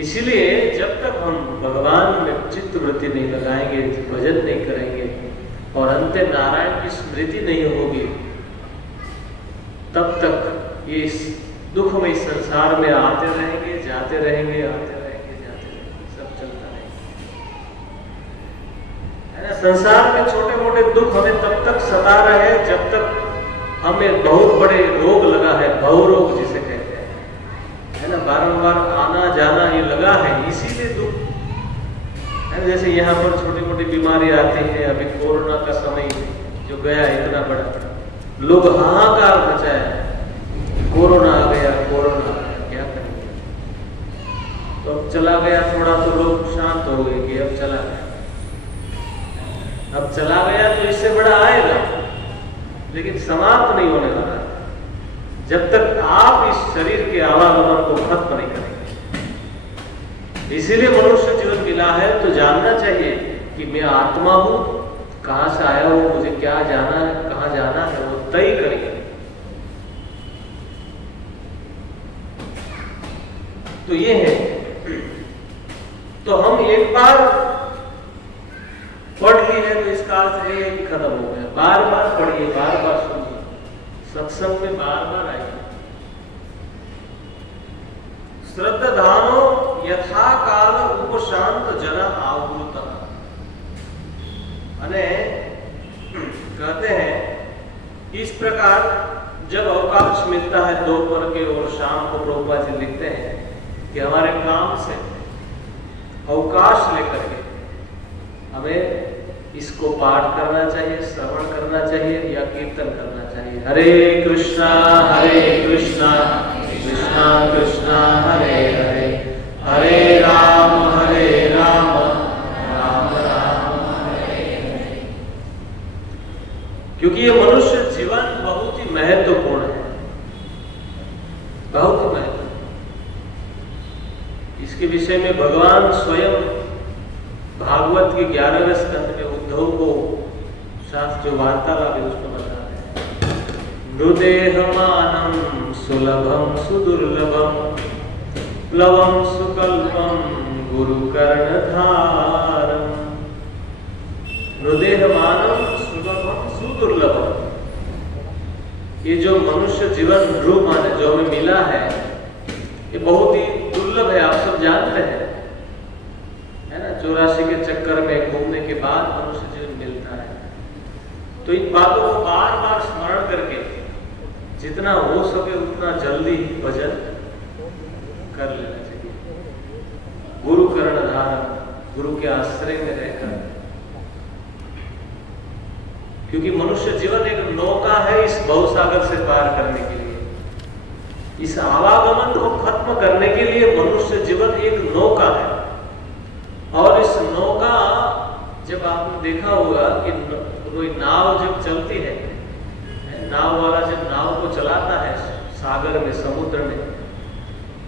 इसलिए जब तक हम भगवान में चित्त वृत्ति नहीं लगाएंगे, भजन नहीं करेंगे और अंत नारायण की स्मृति नहीं होगी, तब तक ये इस दुखमय संसार में आते रहेंगे, जाते रहेंगे, आते रहेंगे, जाते रहेंगे, सब चलता रहेगा, है ना। संसार में छोटे मोटे दुख हमें तब तक सता रहे जब तक हमें बहुत बड़े रोग लगा है, भवरोग जिसे कहते हैं, है ना। बारंबार आना जाना ये लगा है, इसीलिए दुख है। जैसे यहाँ पर छोटी मोटी बीमारी आती है, अभी कोरोना का समय जो गया इतना बड़ा, लोग हाहाकार मचाया, कोरोना आ गया, कोरोना आ गया, क्या करेंगे। तो अब चला गया थोड़ा, तो लोग शांत हो गए कि अब चला गया, अब चला गया तो इससे बड़ा आएगा, लेकिन समाप्त नहीं होने वाला जब तक आप इस शरीर के आवागमन को खत्म नहीं करेंगे। इसीलिए मनुष्य जीवन मिला है तो जानना चाहिए कि मैं आत्मा हूं, कहां से आया हूं, मुझे क्या जाना है, कहां जाना है, वो तय करिए। तो ये है, तो हम एक बार पढ़ ली है तो इसका अर्थ नहीं है कि खत्म हो गया। बार बार पढ़िए, बार बार सुनिए, सत्संग में बार बार आइए। श्रद्धानो यथा काल उपशांत जन आवृत, कहते हैं इस प्रकार जब अवकाश मिलता है दोपहर के और शाम को प्रभुपाद जी लिखते हैं कि हमारे काम से अवकाश लेकर के हमें इसको पाठ करना चाहिए, श्रवण करना चाहिए या कीर्तन करना चाहिए। हरे कृष्णा कृष्णा कृष्णा हरे हरे, हरे राम राम राम हरे हरे। क्योंकि ये मनुष्य जीवन बहुत ही महत्वपूर्ण है, बहुत ही महत्वपूर्ण। इसके विषय में भगवान स्वयं भागवत के 11वें स्कंद में उद्धव को साथ जो वार्तालाप है उसको बताते हैं। नृदेहमानं सुलभं सुदुर्लभं प्लवं सुकल्पं गुरुकर्णधारम्। नृदेहमानं सुलभं सुदुर्लभं, ये जो मनुष्य जीवन नृ माने जो हमें मिला है ये बहुत ही दुर्लभ है, आप सब जानते हैं, है ना। 84 के चक्कर में घूमने के बाद मनुष्य जीवन मिलता है। तो इन बातों को बार बार स्मरण करके जितना हो सके उतना जल्दी भजन कर लेना चाहिए। गुरु कर्णधार, गुरु के आश्रय में रहकर, क्योंकि मनुष्य जीवन एक नौका है इस भवसागर से पार करने के लिए। इस आवागमन को खत्म करने के लिए मनुष्य जीवन एक नौका है। और इस नौका, जब आपने देखा होगा कि कोई नाव जब चलती है, नाव वाला जब नाव को चलाता है सागर में, समुद्र में,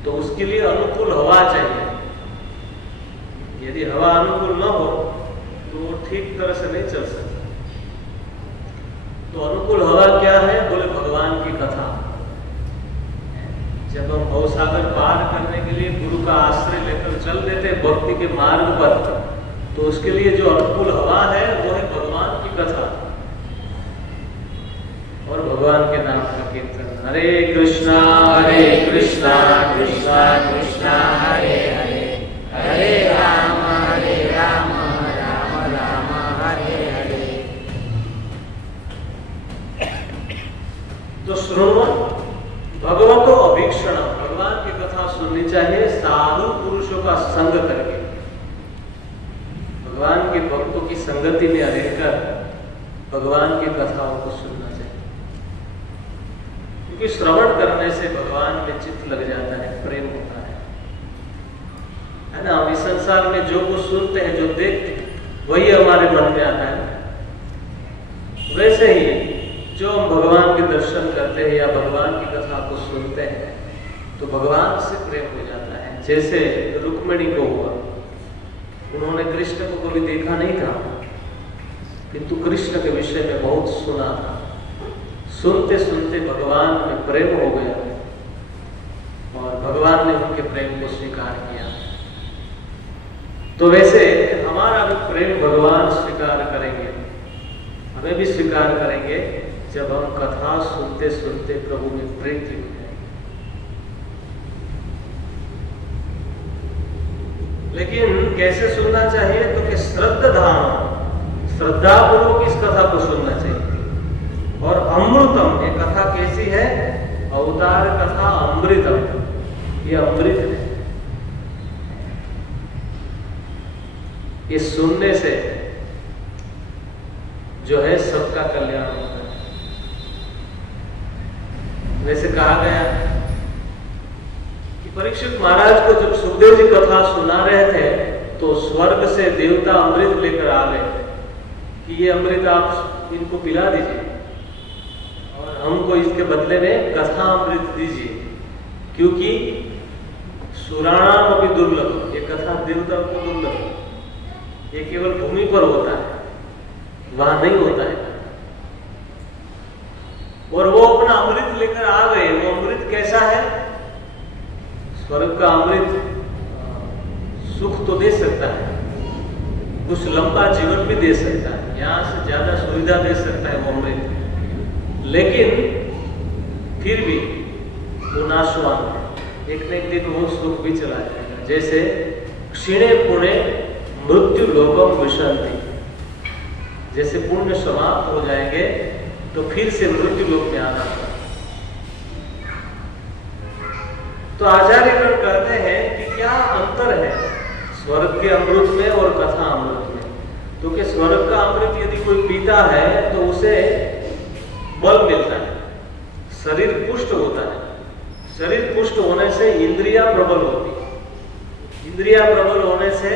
तो उसके लिए अनुकूल हवा चाहिए। यदि हवा अनुकूल न हो तो वो ठीक तरह से नहीं चल सकता। तो अनुकूल हवा क्या है? बोले भगवान की कथा। जब हम भवसागर पार करने के लिए गुरु का आश्रय लेकर चल देते भक्ति के मार्ग पर, तो उसके लिए जो अनुकूल हवा है वो है भगवान की कथा और भगवान के नाम का कीर्तन। हरे कृष्णा कृष्णा कृष्णा हरे हरे, हरे राम राम राम हरे हरे। तो श्रोमण भगवतो अभीक्षण, भगवान की कथा सुननी चाहिए साधु पुरुषों का संग करके। भगवान के भक्तों की संगति में रहकर भगवान की कथाओं को सुनना चाहिए, क्योंकि श्रवण करने से भगवान में चित्त लग जाता है, प्रेम होता है ना। हम इस संसार में जो कुछ सुनते हैं, जो देखते हैं, वही हमारे मन में आता है। वैसे ही जो हम भगवान के दर्शन करते हैं या भगवान की कथा को सुनते हैं तो भगवान से प्रेम हो जाता है। जैसे रुक्मिणी को हुआ, उन्होंने कृष्ण को कभी देखा नहीं था, किंतु कृष्ण के विषय में बहुत सुना था। सुनते सुनते भगवान में प्रेम हो गया और भगवान ने उनके प्रेम को स्वीकार किया। तो वैसे हमारा भी प्रेम भगवान स्वीकार करेंगे, हमें भी स्वीकार करेंगे जब हम कथा सुनते सुनते प्रभु में प्रीति हो जाए। लेकिन कैसे सुनना चाहिए? तो कि श्रद्धापूर्वक इस कथा को सुनना चाहिए। और अमृतम, ये कथा कैसी है? अवतार कथा अमृतम, ये अमृत है। ये सुनने से जो है सबका कल्याण होता है। वैसे कहा गया कि परीक्षित महाराज को जब सुखदेव जी कथा सुना रहे थे तो स्वर्ग से देवता अमृत लेकर आ गए कि ये अमृत आप इनको पिला दीजिए और हमको इसके बदले में कथा अमृत दीजिए, क्योंकि सुराणाम अभी दुर्लभ, ये कथा देवता को दुर्लभ, ये केवल भूमि पर होता है, वहां नहीं होता है। और वो अपना अमृत लेकर आ गए। वो अमृत कैसा है? स्वर्ग का अमृत सुख तो दे सकता है, कुछ लंबा जीवन भी दे सकता है, यहाँ से ज्यादा सुविधा दे सकता है वो अमृत, लेकिन फिर भी वो नाशवान है। एक न एक दिन वो सुख भी चला जाएगा। जैसे क्षीणे पुणे मृत्यु लोकम विशंति, जैसे पुण्य समाप्त हो जाएंगे तो फिर से मृत्यु लोक में आना होगा। तो आचार्यगण कहते हैं कि क्या अंतर है स्वर्ग के अमृत में और कथा अमृत में। क्योंकि स्वर्ग का अमृत यदि कोई पीता है तो उसे बल मिलता है, शरीर पुष्ट होता है। शरीर पुष्ट होने से इंद्रियां प्रबल होती है, इंद्रियां प्रबल होने से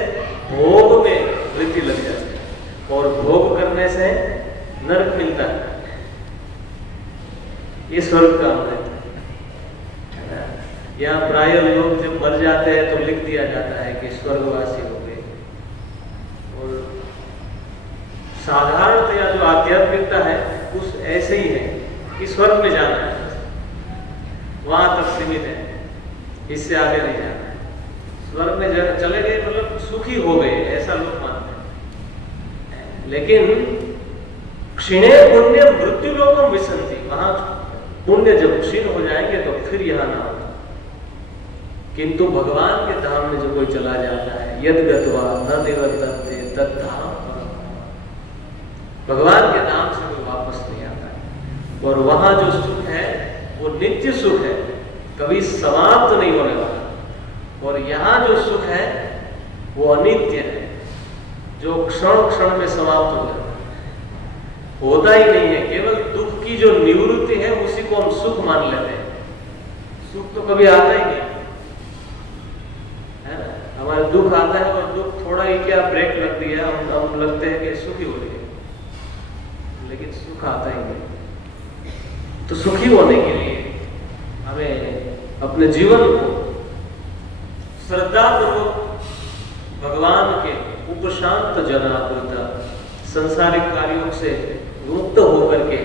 भोग में वृत्ति लग जाती है और भोग करने से नरक मिलता है। ये स्वर्ग का अमृत है। यहाँ प्राय लोग जब मर जाते हैं तो लिख दिया जाता है कि स्वर्गवासी हो गए। और साधारणतया जो आध्यात्मिकता है उस ऐसे ही है कि स्वर्ग में जाना है, वहां तक सीमित है, इससे आगे नहीं जाना है। स्वर्ग में चले गए मतलब सुखी हो गए, ऐसा लोग मानते हैं। लेकिन क्षीणे पुण्य मृत्यु लोकम विसंति, वहां पुण्य जब क्षीण हो जाएंगे तो फिर यहाँ ना होगा। किंतु भगवान के धाम में जो कोई चला जाता है, यद गत्वा न निवर्तन्ते तद्धाम, भगवान के नाम से कोई वापस नहीं आता है। और वहां जो सुख है वो नित्य सुख है, कभी समाप्त नहीं होने वाला। और यहाँ जो सुख है वो अनित्य है, जो क्षण क्षण में समाप्त हो जाता है, होता ही नहीं है। केवल दुख की जो निवृत्ति है उसी को हम सुख मान लेते हैं। सुख तो कभी आता ही नहीं है ना। हमारे दुख आता है और दुख थोड़ा ही क्या ब्रेक लग दिया, हम लगते हैं कि सुखी हो गए, लेकिन सुख आता ही नहीं। तो सुखी होने के लिए हमें अपने जीवन को श्रद्धापूर्वक भगवान के उपशांत जनाकृता संसारिक कार्यों से मुक्त होकर के,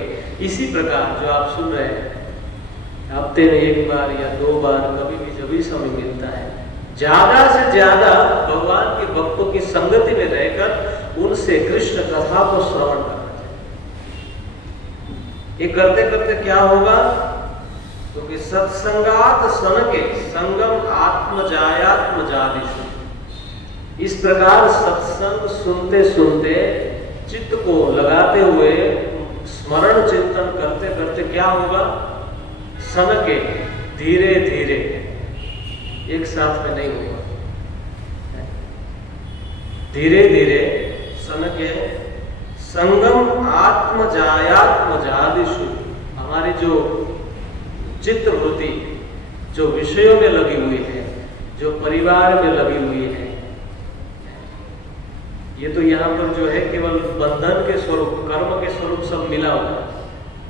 इसी प्रकार जो आप सुन रहे हैं, हफ्ते में एक बार या 2 बार कभी भी जब भी समय मिलता है, ज्यादा से ज्यादा भगवान के भक्तों की संगति में रहकर उनसे कृष्ण कथा को श्रवण करना चाहिए। ये करते करते क्या होगा, क्योंकि सत्संगात सन के संगम आत्मजायात्म जादिशु, इस प्रकार सत्संग सुनते सुनते चित्त को लगाते हुए स्मरण चिंतन करते करते क्या होगा, सन के धीरे धीरे, एक साथ में नहीं होगा, धीरे धीरे सन के संगम आत्मजायात्म जादिशु, हमारी जो चित्त वृत्ति जो विषयों में लगी हुई है, जो परिवार में लगी हुई है, ये तो यहाँ पर जो है केवल बंधन के स्वरूप, कर्म के स्वरूप सब मिला हुआ है,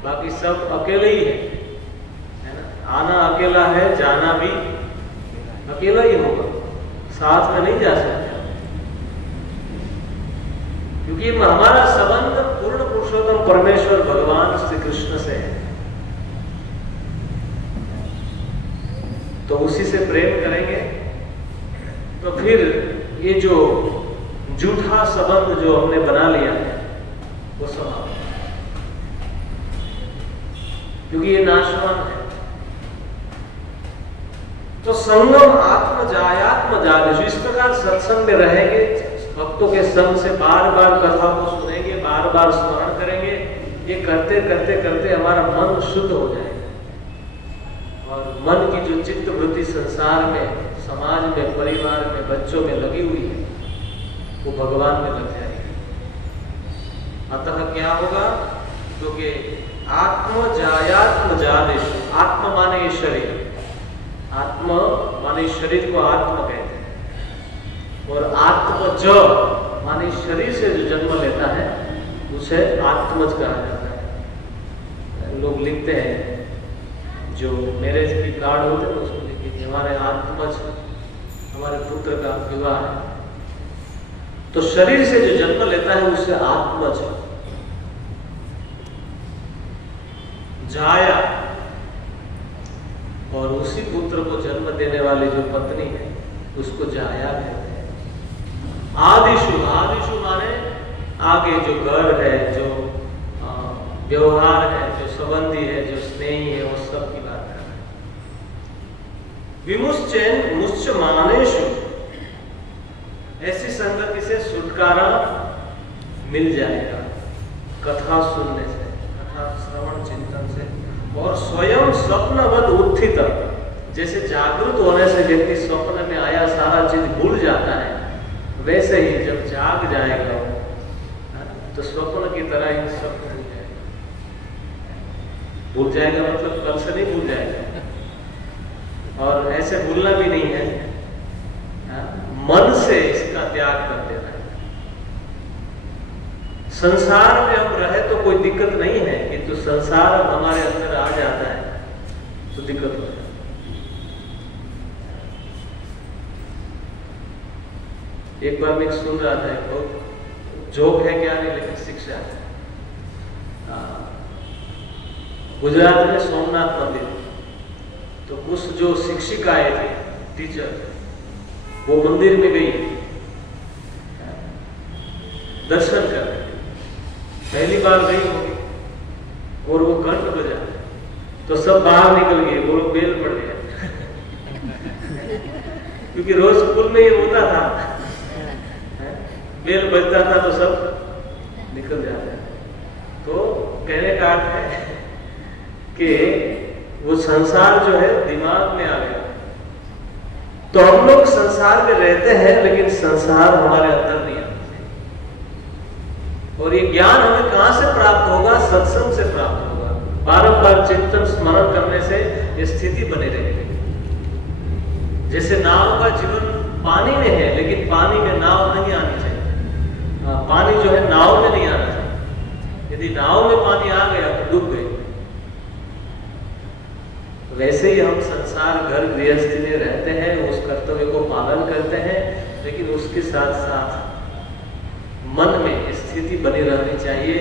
बाकी सब अकेले ही है ना। आना अकेला है, जाना भी अकेला ही होगा, साथ में नहीं जा सकते, क्योंकि हमारा संबंध पूर्ण पुरुषोत्तम परमेश्वर भगवान श्री कृष्ण से है। तो उसी से प्रेम करेंगे तो फिर ये जो झूठा संबंध जो हमने बना लिया है वो समाप्त, क्योंकि ये नाशवान है। तो संगम आत्म जायात्म जादिशु, इस प्रकार सत्संग में रहेंगे, भक्तों के संग से बार बार कथा को सुनेंगे, बार बार स्मरण करेंगे, ये करते करते करते हमारा मन शुद्ध हो जाएगा और मन की जो चित्त वृत्ति संसार में, समाज में, परिवार में, बच्चों में लगी हुई है वो भगवान में लग जाएगी। अतः क्या होगा, क्योंकि आत्म जायात्म जादेश, आत्म माने ये शरीर, आत्म माने शरीर को आत्म कहते हैं, और आत्मज माने शरीर से जो जन्म लेता है उसे आत्मज कहा जाता है। लोग लिखते हैं, जो मैरिज की कार्ड होते हैं उसमें लिखिए हमारे आत्मज, हमारे पुत्र का विवाह है। तो शरीर से जो जन्म लेता है उसे आत्मज, जाया, और उसी पुत्र को जन्म देने वाली जो पत्नी है उसको जाया कहते हैं। आदिशु, आदिशु माने आगे जो घर है, जो व्यवहार है, जो संबंधी है, जो स्नेही है, वो सब की बात कर रहे हैं। विमुश्चैन मुश्च मानेशु, ऐसी संगति से छुटकारा मिल जाएगा कथा सुनने से, कथा श्रवण चिंतन से। और स्वयं स्वप्नवद उत्थित, जैसे जागृत होने से व्यक्ति स्वप्न में आया सारा चीज भूल जाता है, वैसे ही जब जाग जाएगा तो स्वप्न की तरह ही सब भूल जाएगा। भूल जाएगा मतलब कल से नहीं भूल जाएगा, और ऐसे भूलना भी नहीं है, मन से इसका त्याग कर देना है। संसार में हम रहे तो कोई दिक्कत नहीं है, किंतु संसार हमारे अंदर आ जाता है तो दिक्कत हो जाती है। एक बार मैं सुन रहा था, एक बहुत जोक है क्या नहीं, लेकिन शिक्षा है। गुजरात में सोमनाथ मंदिर, तो उस जो शिक्षिकाएं थी, टीचर, वो मंदिर में गई दर्शन करने, पहली बार गई होगी, और वो घंट बजा तो सब बाहर निकल गए, वो लोग बेल पड़ गया क्योंकि रोज स्कूल में ये होता था, बेल बजता था तो सब निकल जाते हैं। तो कहने का अर्थ है कि वो संसार जो है दिमाग में आ गया। तो हम लोग संसार में रहते हैं, लेकिन संसार हमारे अंदर नहीं आता। और ये ज्ञान हमें कहां से प्राप्त होगा? सत्संग से प्राप्त होगा। बारंबार चिंतन स्मरण करने से ये स्थिति बनी रहेगी। जैसे नाव का जीवन पानी में है, लेकिन पानी में नाव नहीं आनी चाहिए। पानी जो है नाव में नहीं आना चाहिए। यदि नाव में पानी आ गया तो डूब गए। वैसे ही हम संसार घर गृहस्थी में रहते हैं, उस कर्तव्य को पालन करते हैं, लेकिन उसके साथ साथ मन में स्थिति बनी रहनी चाहिए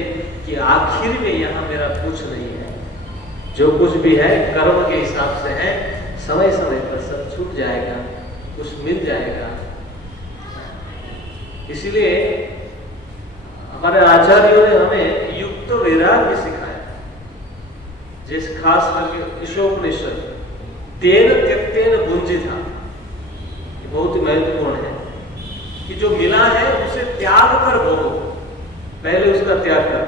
कि आखिर में यहाँ मेरा कुछ नहीं है, जो कुछ भी है कर्म के हिसाब से है, समय समय पर सब छूट जाएगा, कुछ मिल जाएगा। इसलिए हमारे आचार्यों ने हमें युक्त वैराग्य सिखाया। जिस खास करके ईशोपनिषद तेन त्यक्तेन भुंजिता, ये बहुत ही महत्वपूर्ण है कि जो मिला है उसे त्याग कर भोगो। पहले उसका त्याग कर,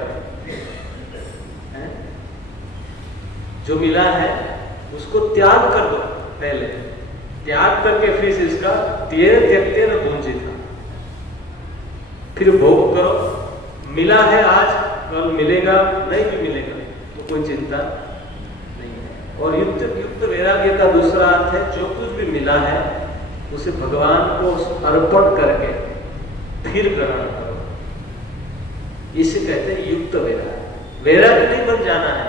जो मिला है उसको त्याग कर दो, पहले त्याग करके फिर इसका तेन त्यक्तेन भुंजिता, फिर भोग करो। मिला है आज, कल मिलेगा, नहीं भी मिलेगा तो कोई चिंता नहीं है। और युक्त वैराग्य का दूसरा अर्थ है, जो कुछ भी मिला है उसे भगवान को अर्पण करके फिर ग्रहण करो। इसे कहते हैं युक्त वैराग्य। वैराग्य नहीं बन जाना है,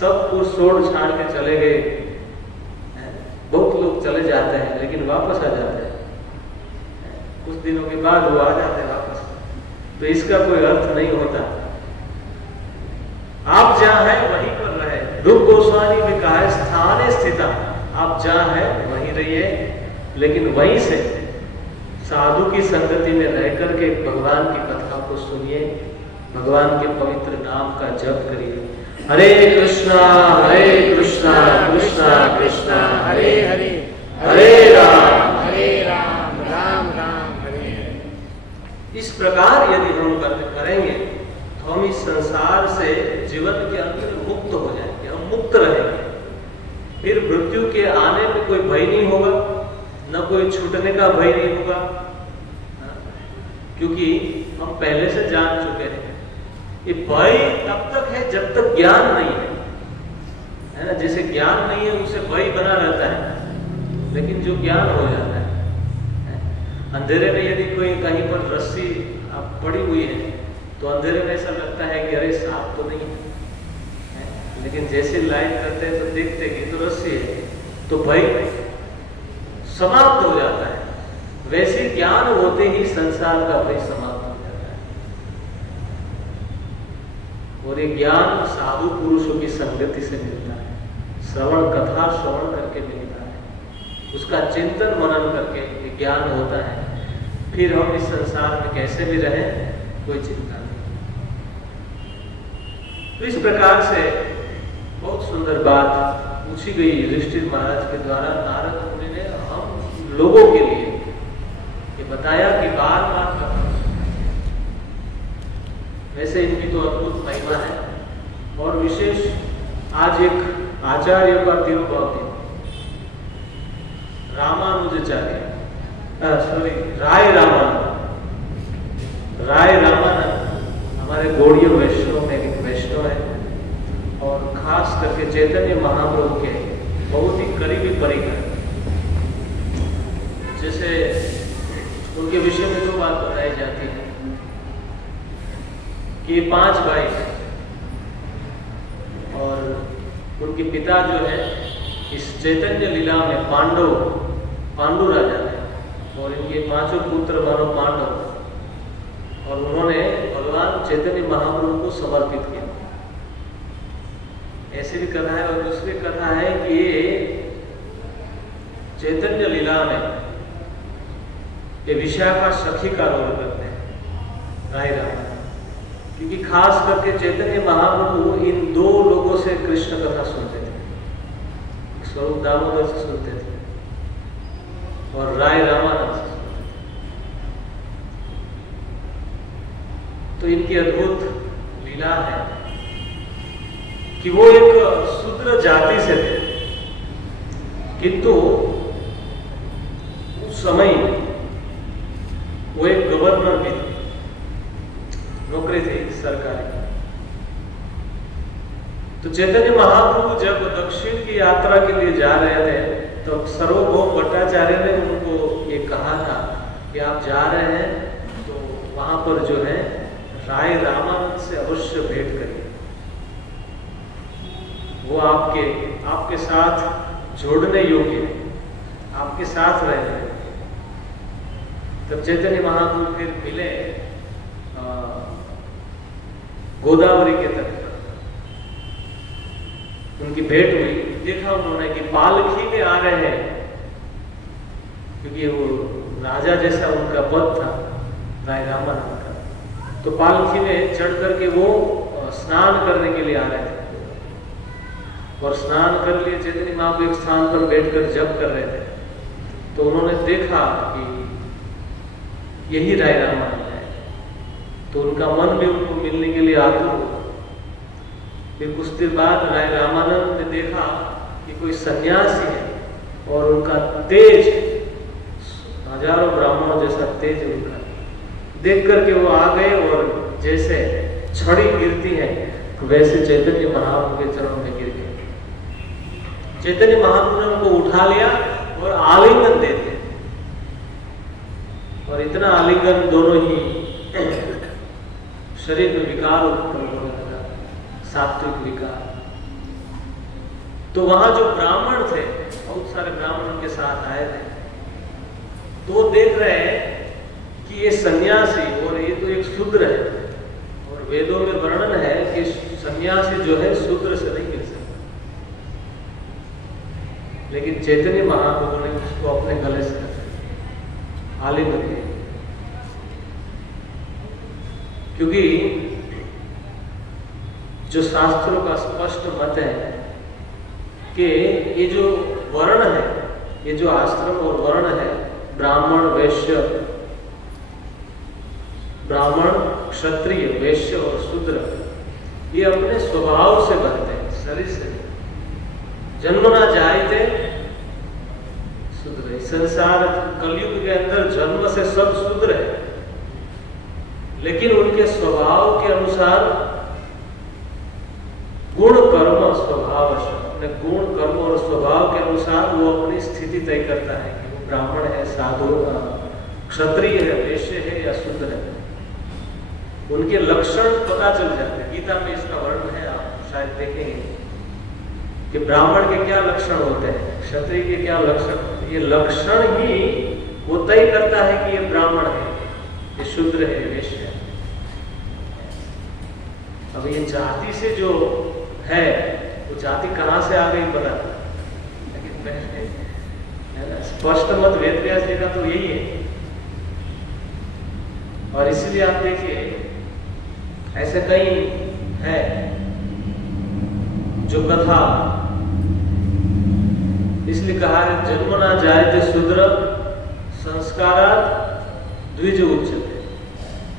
सब कुछ छोड़ छाड़ के चले गए। बहुत लोग चले जाते हैं लेकिन वापस आ जाते हैं, कुछ दिनों के बाद वो आ जाते हैं वापस। तो इसका कोई अर्थ नहीं होता। आप जहां है वहीं पर रहे। रूप गोस्वामी ने कहा है, स्थाने स्थिता, आप जहां है वहीं रहिए, लेकिन वहीं से साधु की संगति में रह करके भगवान की कथा को सुनिए, भगवान के पवित्र नाम का जप करिए। हरे कृष्णा कृष्णा कृष्णा हरे हरे, हरे राम राम राम हरे हरे। इस प्रकार यदि हम करेंगे तो हम इस संसार से जीवन के अंत में मुक्त हो जाएंगे, हम मुक्त रहेंगे। फिर मृत्यु के आने में कोई भय नहीं होगा, न कोई छूटने का भय नहीं होगा, क्योंकि हम पहले से जान चुके हैं। ये भय तब तक है जब तक ज्ञान नहीं है ना। जैसे ज्ञान नहीं है उसे भय बना रहता है, लेकिन जो ज्ञान हो जाता है, अंधेरे में यदि कोई कहीं पर रस्सी पड़ी हुई है तो अंधेरे में ऐसा लगता है कि अरे सांप तो नहीं है, लेकिन जैसे लाइट करते हैं तो देखते कि तो रस्सी है, तो भय समाप्त हो जाता है। वैसे ज्ञान होते ही संसार का भय समाप्त हो जाता है। और ये ज्ञान साधु पुरुषों की संगति से मिलता है, श्रवण कथा श्रवण करके मिलता है, उसका चिंतन मनन करके ये ज्ञान होता है। फिर हम इस संसार में कैसे भी रहें, कोई चिंता नहीं। तो इस प्रकार से बहुत सुंदर बात पूछी गई युधिष्ठिर महाराज के द्वारा। नारद मुनि ने हम लोगों के लिए ये बताया कि बार बार करना। वैसे इनकी तो अद्भुत महिमा है। और विशेष आज एक आचार्य का तिरुभाव दिन, रामानुजाचार्य, सॉरी राय रामानंद। राय रामानंद हमारे गौड़ीय वैष्णव में एक वैष्णव है और खास करके चैतन्य महाप्रभु के बहुत ही करीबी परिकर। जैसे उनके विषय में तो बात बताई जाती है कि ये 5 भाई हैं और उनके पिता जो है इस चैतन्य लीला में पांडु राजा है और इनके 5 पुत्र मानो पांडव, और उन्होंने भगवान चैतन्य महाप्रभु को समर्पित किया। ऐसी भी कथा है। और दूसरी कथा है कि ये चैतन्य लीला में ये विशाखा सखी का रोल करते हैं राय राम, क्योंकि खास करके चैतन्य महाप्रभु इन 2 लोगों से कृष्ण कथा सुनते थे, स्वरूप दामोदर से सुनते थे और राय रामानंद से सुनते थे। तो इनकी अद्भुत लीला है कि वो एक शूद्र जाति से थे, किंतु उस समय वो एक गवर्नर भी थे, नौकरी थी सरकारी। तो चैतन्य महाप्रभु जब दक्षिण की यात्रा के लिए जा रहे थे तो सर्वभौम भट्टाचार्य ने उनको ये कहा था कि आप जा रहे हैं तो वहां पर जो है राय रामानंद से अवश्य भेंट करिए, वो आपके साथ जोड़ने योग्य है, आपके साथ रहे। तब चैतन्य महाप्रभु फिर मिले गोदावरी के तट पर, उनकी भेंट हुई। देखा उन्होंने कि पालकी में आ रहे हैं, क्योंकि वो राजा जैसा उनका पद था राय रामानंद का, तो पालकी में चढ़ करके वो स्नान करने के लिए आ रहे थे और स्नान कर लिए। चैतन्य महाप्रभु एक स्थान पर बैठकर जप कर रहे थे तो उन्होंने देखा कि यही राय रामानंद है, तो उनका मन भी उनको मिलने के लिए आतुर हुआ। फिर कुछ देर बाद राय रामानंद ने देखा कि कोई सन्यासी है और उनका तेज हजारों ब्राह्मणों जैसा तेज उनका देख करके वो आ गए और जैसे छड़ी गिरती है वैसे चैतन्य महाप्रभु के चरणों में गिर गए। चैतन्य महाप्रभु ने उनको उठा लिया और आलिंगन दे दिया, और इतना आलिंगन दोनों ही शरीर में विकार उत्पन्न होने लगा, सात्विक विकार। तो वहां जो ब्राह्मण थे, बहुत सारे ब्राह्मण उनके साथ आए थे, तो वो देख रहे हैं कि ये सन्यासी और ये तो एक शूद्र है, और वेदों में वर्णन है कि सन्यासी जो है शूद्र से नहीं मिल सकता, लेकिन चैतन्य महाप्रभु ने उसको अपने गले से आलिंगन दिया, क्योंकि जो शास्त्रों का स्पष्ट मत है कि ये जो वर्ण है, ये जो आश्रम और वर्ण है, ब्राह्मण वैश्य, ब्राह्मण क्षत्रिय वैश्य और शूद्र, ये अपने स्वभाव से बनते हैं, शरीर से। जन्मना जायते शूद्र। संसार कलयुग के अंदर जन्म से सब शूद्र है, लेकिन उनके स्वभाव के अनुसार गुण कर्म स्वभाव, अपने गुण कर्म और स्वभाव के अनुसार वो अपनी स्थिति तय करता है कि वो ब्राह्मण है, साधु, क्षत्रिय है, वैश्य है या शूद्र है। उनके लक्षण पता चल जाते हैं। गीता में इसका वर्णन है, आप शायद देखेंगे कि ब्राह्मण के क्या लक्षण होते हैं, क्षत्रिय के क्या लक्षण होते हैं। ये लक्षण ही वो तय करता है कि ये ब्राह्मण है, ये शूद्र है, वैश्य है। अब ये जाति से जो है वो जाति कहां से आ गई पता, लेकिन स्पष्ट मत वेद व्यास जी का तो यही है। और इसलिए आप देखिए ऐसे कई है जो कथा, इसलिए कहा है जन्मना जायते शूद्र संस्कारात् द्विज उच्यते,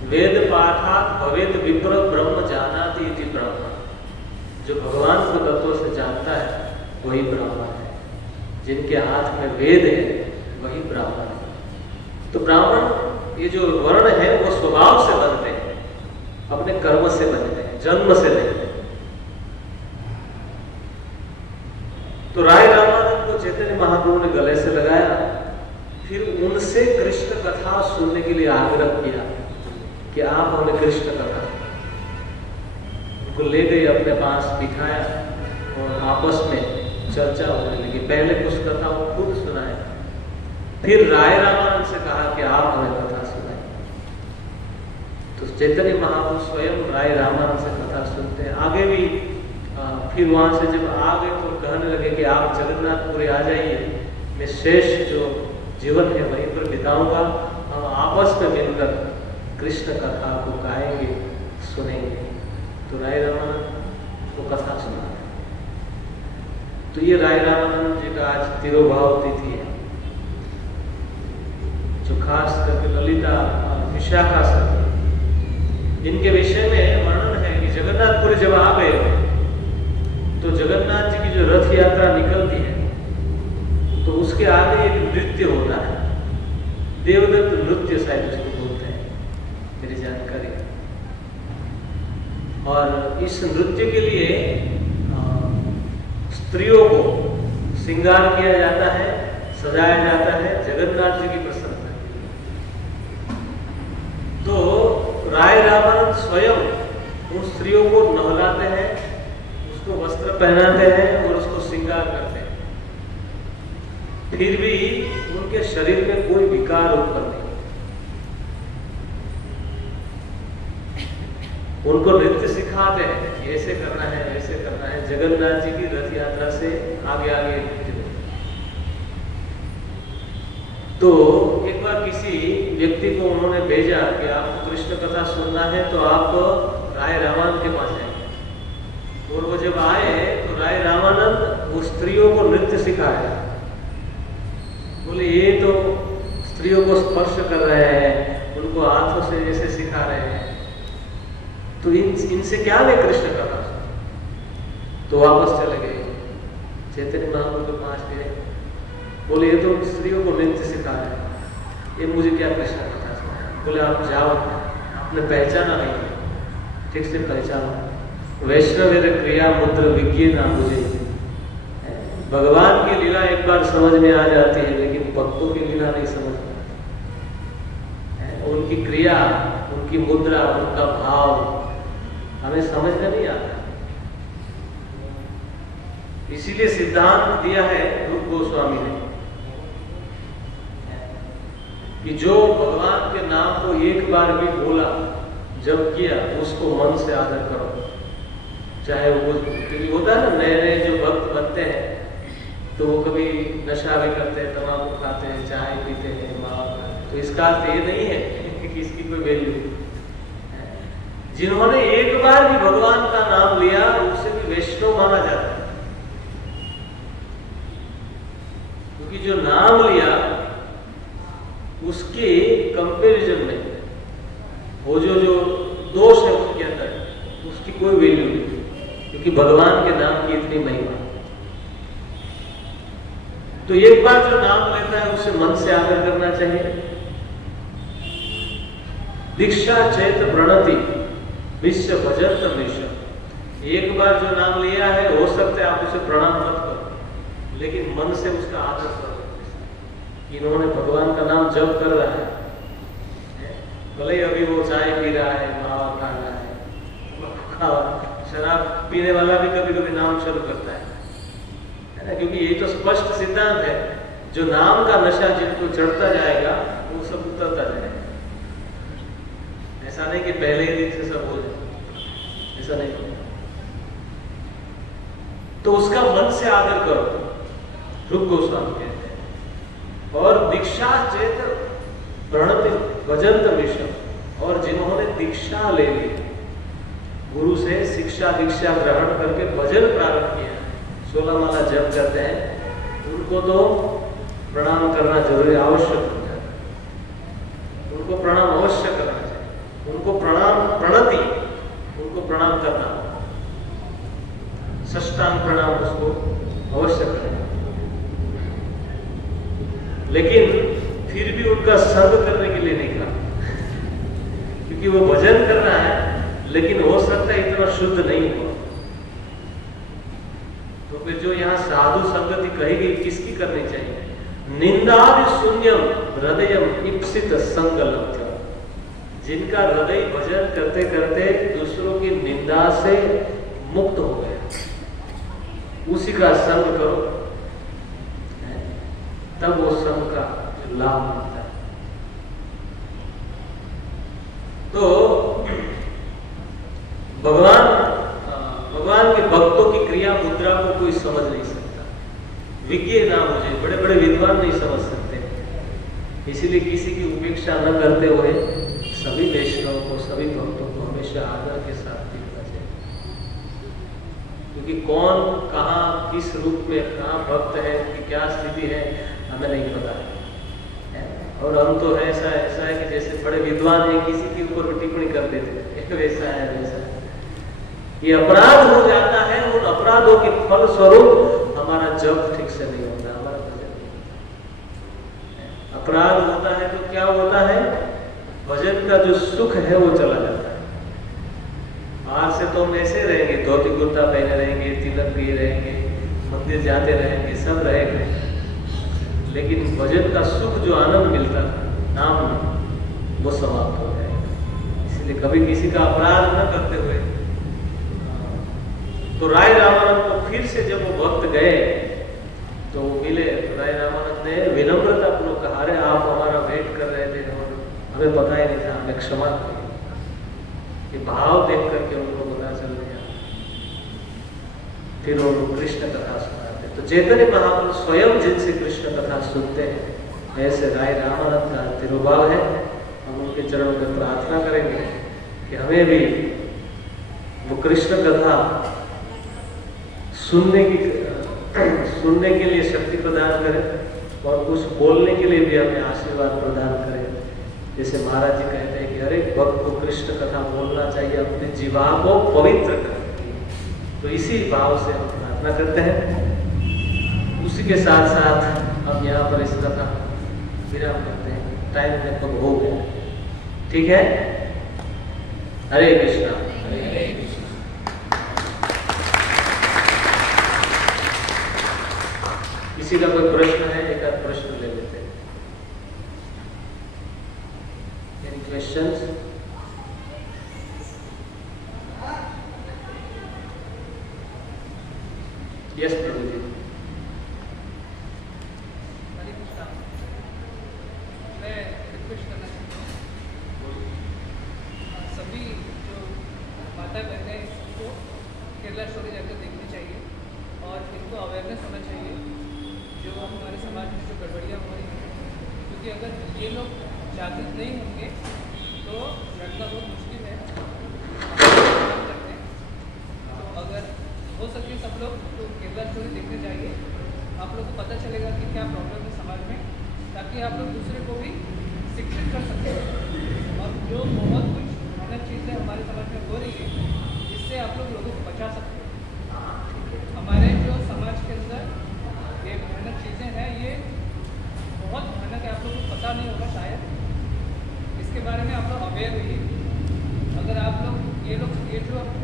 वेद पाठात् भवेत विप्र ब्रह्म जानाति इति ब्रह्म। जो भगवान को तत्व से जानता है वही ब्राह्मण है। जिनके हाथ में वेद है वही ब्राह्मण है। तो ब्राह्मण ये जो वर्ण है वो स्वभाव से बनते हैं, अपने कर्म से बनते हैं, जन्म से नहीं। तो राय रामानंद को चैतन्य महाप्रभु ने गले से लगाया, फिर उनसे कृष्ण कथा सुनने के लिए आग्रह किया कि आप हमें कृष्ण कथा। उनको ले गए, अपने पास बिठाया और आपस में चर्चा होने लगी। पहले कुछ कथा वो खुद सुनाए, फिर राय रामानंद से कहा कि आप हमें कथा सुनाए। तो चैतन्य महाप्रभु स्वयं राय रामानंद से कथा सुनते हैं। आगे भी फिर वहां से जब आ गए तो कहने लगे कि आप जगन्नाथपुरी आ जाइए, मैं शेष जो जीवन है वहीं पर बिताऊंगा, हम आपस में मिलकर कृष्ण कथा को गाएंगे, सुनेंगे। तो राय रामानंद को कथा सुना। तो ये राय रामानंद जी का आज तिरुभाव तिथि है, जो खास करके ललिता विशाखा सती, इनके विषय में वर्णन है कि जगन्नाथपुरी जब आ गए तो जगन्नाथ जी की जो रथ यात्रा निकलती है तो उसके आगे एक नृत्य होता है, देवदत्त नृत्य शायद उसको बोलते हैं, मेरी जानकारी। और इस नृत्य के लिए स्त्रियों को श्रृंगार किया जाता है, सजाया जाता है जगन्नाथ जी की प्रसन्नता के लिए। तो राय रामानंद स्वयं उन स्त्रियों को नहलाते हैं, उसको वस्त्र पहनाते हैं और उसको श्रृंगार करते हैं। फिर भी उनके शरीर में कोई विकार उत्पन्न नहीं। उनको नृत्य सिखाते हैं कि ऐसे करना है, ऐसे करना है। जगन्नाथ जी की रथ यात्रा से आगे आगे नृत्य। तो एक बार किसी व्यक्ति को उन्होंने भेजा कि आपको कृष्ण कथा सुनना है तो आप राय रामानंद के पास जाएंगे। और वो जब आए तो राय रामानंद वो स्त्रियों को नृत्य सिखाया। बोले ये तो स्त्रियों को स्पर्श कर रहे हैं, उनको हाथों से जैसे सिखा रहे हैं, तो इनसे क्या मैं कृष्ण कथा। तो वापस चले गए, चैतन्य महाप्रभु के पास गए, बोले ये तो स्त्रियों को नृत्य सिखा रहे हैं, ये मुझे क्या कृष्ण कथा सुना। बोले आप जाओ, आपने पहचाना नहीं, ठीक से पहचानो। वैष्णव क्रिया मुद्र विज्ञ ना मुझे। भगवान की लीला एक बार समझ में आ जाती है, लेकिन भक्तों की लीला नहीं समझ में आती। उनकी क्रिया, उनकी मुद्रा, उनका भाव हमें समझ में नहीं आता। इसीलिए सिद्धांत दिया है रूप गोस्वामी ने कि जो भगवान के नाम को एक बार भी बोला, जब किया, उसको मन से आदर करो। चाहे वो होता है ना, नए नए जो भक्त बनते हैं तो वो कभी नशा भी करते हैं, तंबाकू खाते हैं, चाय पीते हैं, तो इसका अर्थ ये नहीं है कि इसकी कोई वैल्यू। जिन्होंने एक बार भी भगवान का नाम लिया उसे भी वैष्णव माना जाता है, क्योंकि जो नाम लिया उसके कंपैरिजन में वो जो दोष है उसके अंदर, उसकी कोई वैल्यू नहीं, क्योंकि भगवान के नाम की इतनी महिमा। तो एक बार जो नाम लेता है उसे मन से आदर करना चाहिए। दीक्षा चैत प्रणति विश्व भजत विश्व। एक बार जो नाम लिया है, हो सकता है आप उसे प्रणाम मत करो, लेकिन मन से उसका आदर करो। इन्होंने भगवान का नाम जप कर रहा है, भले ही अभी वो चाय पी रहा है, मावा खा रहा है, शराब पीने वाला भी कभी कभी नाम शुरू करता है ना, क्योंकि ये तो स्पष्ट सिद्धांत है, जो नाम का नशा जिनको चढ़ता जाएगा वो सब उतरता जाएगा। ऐसा नहीं कि पहले ही दिन से सब हो जाए, ऐसा नहीं। तो उसका मन से आदर करो, रूप गोस्वामी कहते हैं। और दीक्षा चेत प्रणति भजंत विषम। और जिन्होंने दीक्षा ले ली, गुरु से शिक्षा दीक्षा ग्रहण करके भजन प्रारंभ किया, 16 माला जप करते हैं, उनको तो प्रणाम करना जरूरी आवश्यक हो जाता है। उनको प्रणाम अवश्य करना चाहिए, उनको प्रणाम प्रणति, उनको प्रणाम करना, साष्टांग प्रणाम उसको अवश्य करना। लेकिन फिर भी उनका संग करने के लिए नहीं कहा, क्योंकि वो भजन करना है, लेकिन हो सकता है इतना शुद्ध नहीं हो। तो फिर जो यहाँ साधु संगति कही गई, किसकी करनी चाहिए? निंदादि शून्यम हृदयम इप्सित संकल्प, जिनका हृदय भजन करते करते दूसरों की निंदा से मुक्त हो गया, उसी का संग करो, तब वो संग का लाभ मिलता है। तो भगवान के भक्तों की क्रिया मुद्रा को कोई समझ नहीं सकता, विज्ञ ना मुझे बड़े बड़े विद्वान नहीं समझ सकते। इसीलिए किसी की उपेक्षा न करते हुए सभी वैष्णवों को, सभी भक्तों को हमेशा आदर के साथ देखना चाहिए, क्योंकि कौन कहाँ किस रूप में कहाँ भक्त है, कि क्या स्थिति है, हमें नहीं पता है। और हम तो ऐसा है कि जैसे बड़े विद्वान हैं, किसी के ऊपर टिप्पणी कर देते हैं, वैसा है वैसा है। ये अपराध हो जाता है, उन अपराधों के फल स्वरूप हमारा जप ठीक से नहीं होता, हमारा भजन नहीं। अपराध होता है तो क्या होता है? भजन का जो सुख है वो चला जाता है। आज से तो हम ऐसे रहेंगे, धोती कुर्ता पहने रहेंगे, तिलक किए रहेंगे, मंदिर जाते रहेंगे, सब रहेंगे, लेकिन भजन का सुख जो आनंद मिलता था नाम में, वो समाप्त हो जाएगा। इसलिए कभी किसी का अपराध न करते हुए। तो राय रामानंद को फिर से जब वो भक्त गए तो मिले, राय रामानंद ने विनम्रता पूर्वक कहा, अरे आप हमारा वेट कर रहे थे और हमें पता ही नहीं था, हमें क्षमा करिए। ये भाव देख करके उनको पता चल गया। फिर वो कृष्ण कथा सुनाते। तो चैतन्य महाप्रभु स्वयं जिनसे कृष्ण कथा सुनते हैं, ऐसे राय रामानंद का तिरुभाव है। हम उनके चरणों में प्रार्थना करेंगे कि हमें भी वो कृष्ण कथा सुनने के लिए शक्ति प्रदान करें और कुछ बोलने के लिए भी हमें आशीर्वाद प्रदान करें। जैसे महाराज जी कहते हैं कि हर एक भक्त को कृष्ण कथा बोलना चाहिए, अपने जीवा को पवित्र करने के लिए। तो इसी भाव से हम प्रार्थना करते हैं। उसी के साथ साथ हम यहाँ पर इस कथा विराम करते हैं, टाइम लगभग हो गया, ठीक है। हरे कृष्णा। किसी का कोई प्रश्न है? एक आध प्रश्न ले लेते हैं। Any questions? Yes, प्रभु जी। हरे कृष्णा। मैं रिक्वेस्ट करना चाहता हूँ, सभी जो माता बहनें हैं सबको केरला स्टोरी जाकर देखनी चाहिए और इनको अवेयरनेस होना चाहिए जो हमारे समाज में जो गड़बड़ियाँ हो रही हैं, क्योंकि अगर ये लोग जागृत नहीं होंगे तो लड़ना बहुत मुश्किल है। तो अगर हो सके सब लोग तो केरला स्टोरी देखने जाइए, आप लोग को पता चलेगा कि क्या प्रॉब्लम है समाज में, ताकि आप लोग दूसरे को भी शिक्षित कर सकते हैं। और जो बहुत कुछ गलत चीज़ें हमारे समाज में हो रही है, इससे आप लोग लोगों को बचा सकते हैं। हमारे जो समाज के अंदर ये भयानक चीज़ें हैं, ये बहुत भयानक है, आप लोगों को पता नहीं होगा शायद। इसके बारे में आप लोग अवेयर रहिए। अगर आप लोग ये जो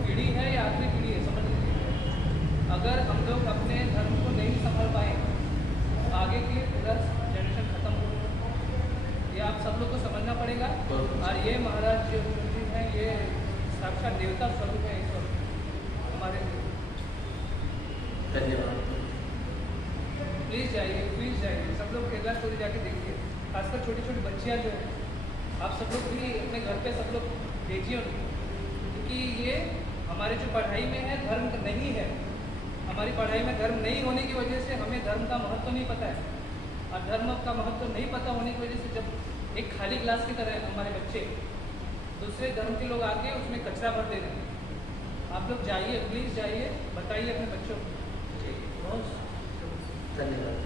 पीढ़ी है ये आखिरी पीढ़ी है, समझ लीजिए। अगर हम लोग अपने धर्म को नहीं संभाल पाए तो आगे की पूरा जनरेशन खत्म हो जाएगा। ये आप सब लोग को समझना पड़ेगा। और ये महाराज जो जी हैं, ये साक्षात देवता स्वरूप है, ईश्वर हमारे लिए। धन्यवाद। प्लीज़ जाइए, सब लोग केरला स्टोरी जाके देखिए। खासकर छोटी छोटी बच्चियाँ जो हैं, आप सब लोग भी अपने घर पे सब लोग भेजिए उनको, क्योंकि ये हमारे जो पढ़ाई में है धर्म नहीं है। हमारी पढ़ाई में धर्म नहीं होने की वजह से हमें धर्म का महत्व नहीं पता है, और धर्म का महत्व नहीं पता होने की वजह से जब एक खाली ग्लास की तरह हमारे बच्चे दूसरे धर्म के लोग आके उसमें कचरा भर दे रहे हैं। आप लोग जाइए, प्लीज़ जाइए, बताइए अपने बच्चों को। बहुत धन्यवाद।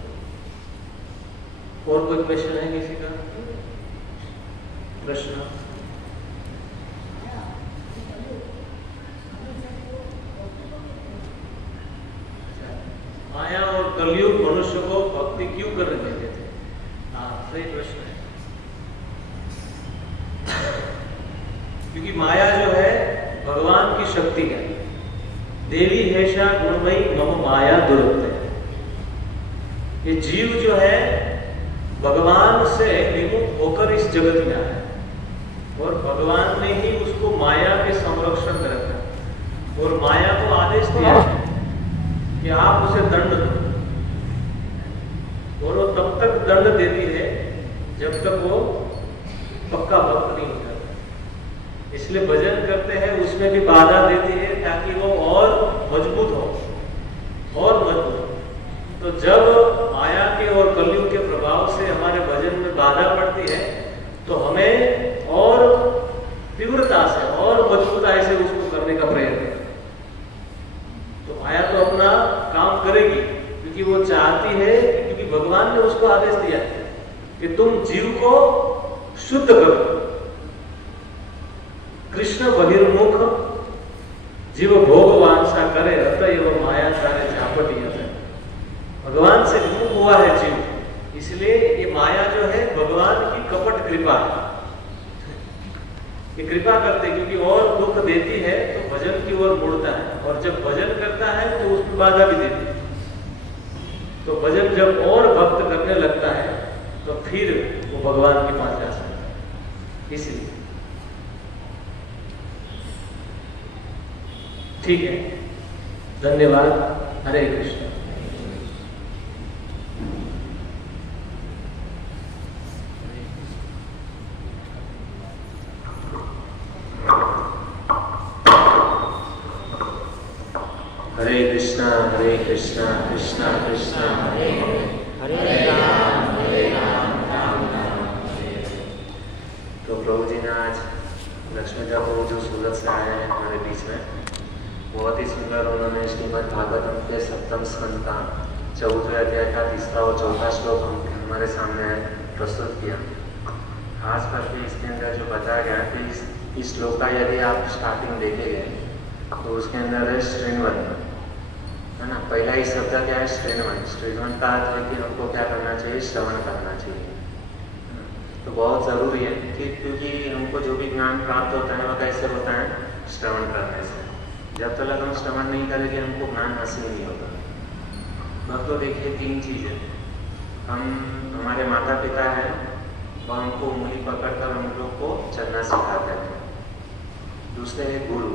और कोई क्वेश्चन है किसी का? प्रश्न? माया और कलयुग मनुष्य को भक्ति क्यों करने देते थे? सही प्रश्न है। क्योंकि माया जो है भगवान की शक्ति है। देवी हेषा गुणमयी मम माया दुरत्य। ये जीव जो है भगवान से विमुख होकर इस जगत में आया और भगवान ने ही उसको माया के संरक्षण में रखा और माया को आदेश दिया है कि आप उसे दंड दो और वो तब तक दंड देती है जब तक वो पक्का भक्त नहीं होता। इसलिए भजन करते हैं उसमें भी बाधा देती है ताकि वो और मजबूत हो और मजबूत हो। तो जब माया के और कलयुग के प्रभाव से हमारे भजन में बाधा पड़ती है तो हमें और तीव्रता से और मजबूताई से उसको करने का प्रयत्न करें। तो माया तो अपना काम करेगी क्योंकि वो चाहती है, क्योंकि भगवान ने उसको आदेश दिया है कि तुम जीव को शुद्ध करो। कृष्ण बहिर्मुख जीव भोगवान सा करे अतएव माया सारे झापटी है। भगवान से विमुख हुआ है जीव, इसलिए ये माया जो है भगवान की कपट कृपा है। ये कृपा करते क्योंकि और दुख देती है तो भजन की ओर मुड़ता है और जब भजन करता है तो उसमें बाधा भी देती है। तो भजन जब और भक्त करने लगता है तो फिर वो भगवान के पास जा सकता है। इसलिए ठीक है, धन्यवाद। हरे कृष्ण। हरे कृष्णा कृष्णा कृष्णा हरे हरे राम राम राम हरे। तो प्रभु जी ने आज लक्ष्मीदा प्रभु जो सूरत से आए हैं हमारे बीच में, बहुत ही सुंदर उन्होंने श्रीमद् भागवतम के 7वें स्कंद का 4वें अध्याय का 3रा और 4था श्लोक हमारे सामने प्रस्तुत किया। खास करके इसके अंदर जो बताया गया कि इस श्लोक का यदि आप स्टार्टिंग देखेंगे तो उसके अंदर है श्रृण्वन, है ना। पहला ही शब्द क्या है? श्रृण्वन। श्रृण्वन का अर्थ है कि हमको क्या करना चाहिए? श्रवण करना चाहिए। तो बहुत ज़रूरी है कि क्योंकि हमको जो भी ज्ञान प्राप्त होता है वह कैसे होता है? श्रवण करने से। जब तक हम श्रवण नहीं करेंगे हमको ज्ञान हासिल नहीं होता। अब तो देखिए 3 चीज़ें, हमारे माता पिता हैं वह हमको उंगली पकड़कर हम लोग को चलना सिखाते हैं। दूसरे है गुरु,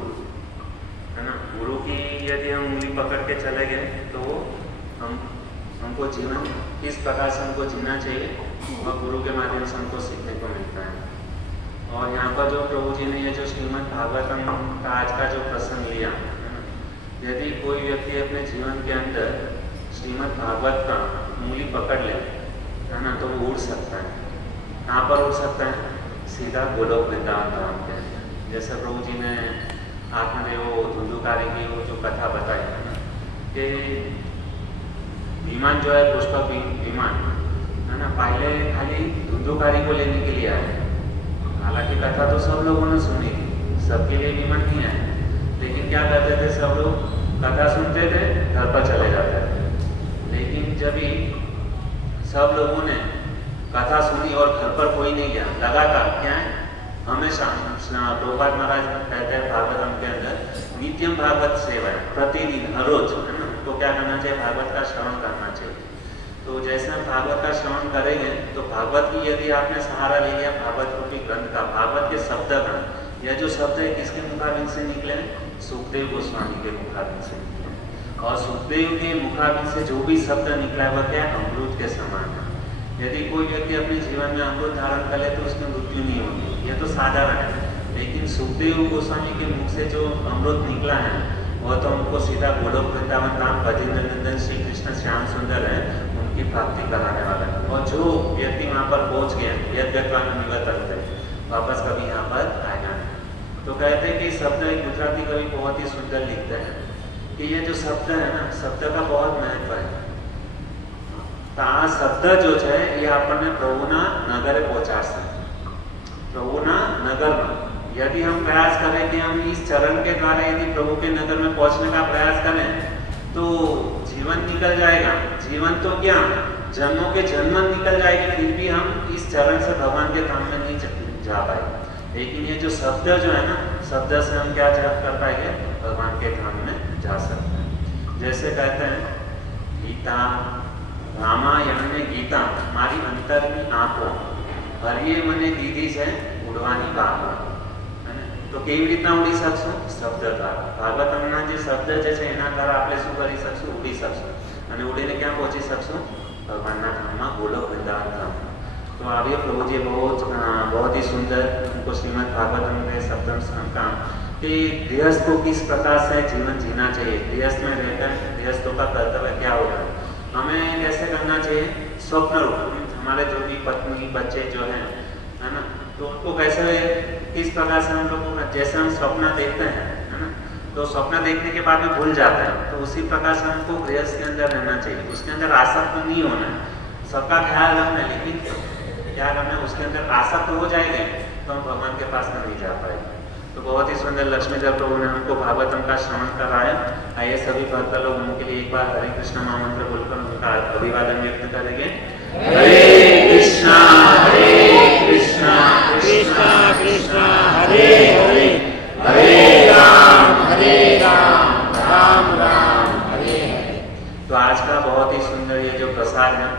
है ना। गुरु की यदि हम उंगली पकड़ के चले गए तो हमको जीवन किस प्रकार से हमको जीना चाहिए और गुरु के माध्यम से हमको सीखने को मिलता है। और यहाँ पर जो प्रभु जी ने ये जो श्रीमद् भागवतम का आज का जो प्रसंग लिया, है ना, यदि कोई व्यक्ति अपने जीवन के अंदर श्रीमद् भागवत का उंगली पकड़ ले, है ना, तो वो उड़ सकता है। कहाँ पर उड़ सकता है? सीधा गोलोक वृंदावन धाम के अंदर। जैसे प्रभु जी ने आपने वो धुंधुकारी की वो जो कथा बताई है ना, कि विमान जो है पुष्पक विमान, है ना, पहले खाली धुंधुकारी को लेने के लिए आए। हालांकि कथा तो सब लोगों ने सुनी, सबके लिए विमान नहीं आए, लेकिन क्या करते थे सब लोग? कथा सुनते थे, घर पर चले जाते थे। लेकिन जब भी सब लोगों ने कथा सुनी और घर पर कोई नहीं गया, लगातार क्या है, हमेशा प्रभुपाद महाराज कहते हैं भागवतम के अंदर नित्यम भागवत सेवा है, प्रतिदिन हर रोज, है ना। तो क्या करना चाहिए? भागवत का श्रवण करना चाहिए। तो जैसे हम भागवत का श्रवण करेंगे तो भागवत की यदि आपने सहारा ले लिया भागवत रूपी ग्रंथ का, भागवत के शब्द का, यह जो शब्द है किसके मुखाबिन से निकले? सुखदेव गोस्वामी के मुखाबिन से निकले। और सुखदेव के मुखाबिन से जो भी शब्द निकला है वह क्या है? अमृत के समान है। यदि कोई व्यक्ति अपने जीवन में अमृत धारण कर ले तो उसकी मृत्यु नहीं होती, यह तो साधारण है। लेकिन सुखदेव गोस्वामी के मुख से जो अमृत निकला है वह तो हमको सीधा गोलोक वृंदावन धाम ब्रजेंद्र नंदन श्री कृष्ण श्याम सुंदर है उनकी प्राप्ति कराने वाला है। और जो व्यक्ति वहाँ पर पहुँच गया, यद्यत्वान निवर्तन्ते, वापस कभी यहाँ पर आएगा नहीं। तो कहते हैं कि शब्द गुजराती कवि बहुत ही सुंदर लिखते हैं कि ये जो शब्द है ना, शब्द का बहुत महत्व है। तो आ शब्द जो है ये આપણને પ્રભુના નગરે પહોંચાડશે। પ્રભુના નગરમાં यदि हम प्रयास करें कि हम इस चरण के द्वारा यदि प्रभु के नगर में पहुंचने का प्रयास करें तो जीवन निकल जाएगा। जीवन तो क्या, जन्मों के जन्म निकल जाएगी फिर भी हम इस चरण से भगवान के धाम में नहीं जा पाएंगे। लेकिन ये जो शब्द जो है ना, शब्द से हम क्या कर पाएंगे, भगवान के धाम में जा सकते हैं। जैसे कहते हैं गीता, रामायण में गीता मारी अंतर की आंखों हरिये मने दीदी से उड़वानी काको, तो કેવી રીતના ઉડી શકશું? શબ્દ દ્વારા. ભાગવતમના જે શબ્દ જે છે એના દ્વારા આપણે શું કરી શકશું? ઉડી શકશું અને ઉડીને ક્યાં પહોંચી શકશું? ભગવાનના ધામમાં, ગોલોક વૃંદાવન ધામમાં. तो आगे प्रभु जी बहुत ही सुंदर उनको श्रीमद् भागवतम में सप्तम स्कंद कि गृहस्थ को किस प्रकार से जीवन जीना चाहिए, गृहस्थ में रहकर गृहस्थों का कर्तव्य क्या होगा, हमें कैसे करना चाहिए, स्वप्न रूप हमारे जो भी पत्नी बच्चे जो हैं, है ना, तो उनको कैसे किस प्रकार से हम लोग जैसे हम स्वप्न देखते हैं, है ना, तो स्वप्न देखने के बाद में भूल जाते हैं, तो उसी प्रकार से हमको गृहस्थ के अंदर रहना चाहिए, उसके अंदर आसक्त नहीं होना है, सबका ख्याल रखना है, लेकिन क्या करना है, उसके अंदर आसक्त हो जाएंगे तो हम भगवान के पास में नहीं जा पाएंगे। तो बहुत ही सुंदर लक्ष्मीधर प्रभु ने हमको भागवतम का श्रवण कराया। आइए सभी भक्त लोग उनके लिए एक बार हरे कृष्ण महामंत्र बोलकर उनका अभिवादन व्यक्त करेंगे। हरे कृष्णा कृष्णा कृष्णा हरे हरे, हरे राम राम राम हरे हरे। तो आज का बहुत ही सुंदर ये जो प्रसाद है,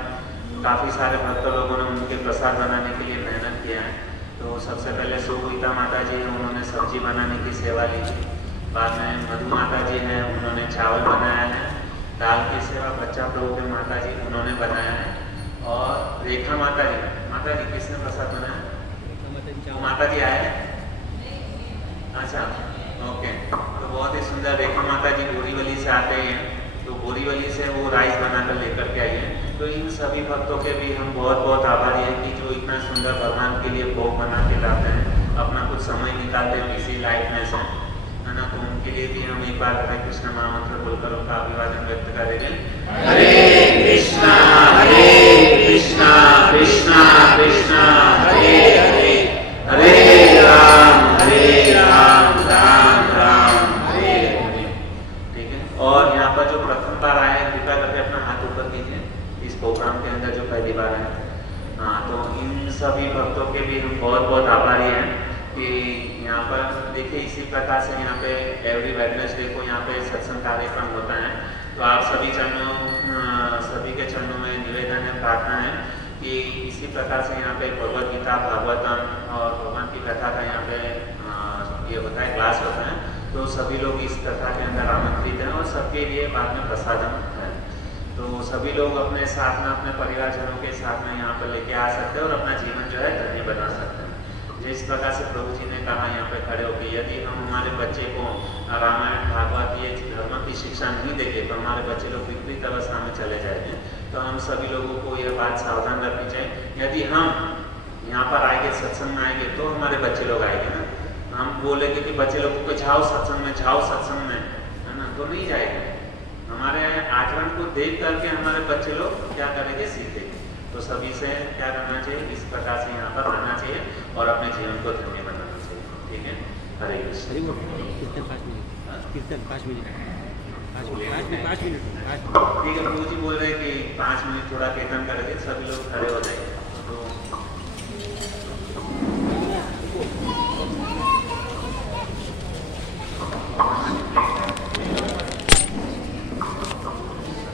काफ़ी सारे भक्त लोगों ने उनके प्रसाद बनाने के लिए मेहनत किया है। तो सबसे पहले सुगीता माता जी हैं, उन्होंने सब्जी बनाने की सेवा ली थी। बाद में मधु माता जी हैं, उन्होंने चावल बनाया है। दाल की सेवा बच्चा प्रभु के माता जी उन्होंने बनाया है। और रेखा माता जी किसने प्रसाद बनाया? माता जी आए हैं? अच्छा, ओके। तो बहुत ही सुंदर रेखा माता जी बोरीवली से आते हैं, तो बोरीवली से वो राइस बनाकर लेकर के आई है। तो इन सभी भक्तों के भी हम बहुत बहुत आभारी हैं कि जो इतना सुंदर भगवान के लिए भोग बना के लाते हैं, अपना कुछ समय निकालते हैं बिजी लाइफ में से, है ना। तो उनके लिए भी हम एक बार हरे कृष्ण महामंत्र बोलकर उनका अभिवादन व्यक्त करेंगे। हरे कृष्णा कृष्णा कृष्णा हरे हरे, हरे राम राम राम हरे हरे। ठीक है। और यहाँ पर जो प्रथम बार आए हैं, कृपया करके अपना हाथ ऊपर कीजिए इस प्रोग्राम के अंदर जो पहली बार है। हाँ, तो इन सभी भक्तों के भी हम बहुत बहुत आभारी हैं कि यहाँ पर देखिए इसी प्रकार से यहाँ पे एवरी वेडनेसडे को यहाँ पे सत्संग कार्यक्रम होता है। तो आप सभी के चरणों में निवेदन है, प्रार्थना है कि इसी प्रकार से यहाँ पे भगवद गीता, भागवतम और भगवान की कथा का यहाँ पे ये होता है, क्लास होता है। तो सभी लोग इस कथा के अंदर आमंत्रित हैं और सबके लिए बाद में प्रसादम है। तो सभी लोग अपने साथ में, अपने परिवारजनों के साथ में यहाँ पर लेके आ सकते हैं और अपना जीवन जो है धन्य बना सकते हैं। जिस प्रकार से प्रभु जी ने कहा यहाँ पे खड़े होकर, यदि हम हमारे बच्चे को रामायण भागवत ये धर्म की शिक्षा नहीं देंगे तो हमारे बच्चे लोग विपरीत अवस्था में चले जाएंगे। तो हम सभी लोगों को यह बात सावधान रखनी चाहिए, यदि हम यहाँ पर आएंगे, सत्संग में आएंगे, तो हमारे बच्चे लोग आएंगे ना। हम बोलेंगे कि बच्चे लोगों को जाओ सत्संग में, है ना, तो नहीं जाएंगे। हमारे आचरण को देख करके हमारे बच्चे लोग क्या करेंगे, सीखेंगे। तो सभी से क्या करना चाहिए, इस प्रकार से यहाँ पर आना चाहिए और अपने जीवन को धन्य बनाना चाहिए। ठीक है। हरे कृष्ण। कीर्तन 5 मिनट। ठीक है। प्रभु जी बोल रहे हैं कि 5 मिनट थोड़ा कीर्तन करेंगे, सभी लोग खड़े हो जाएंगे। तो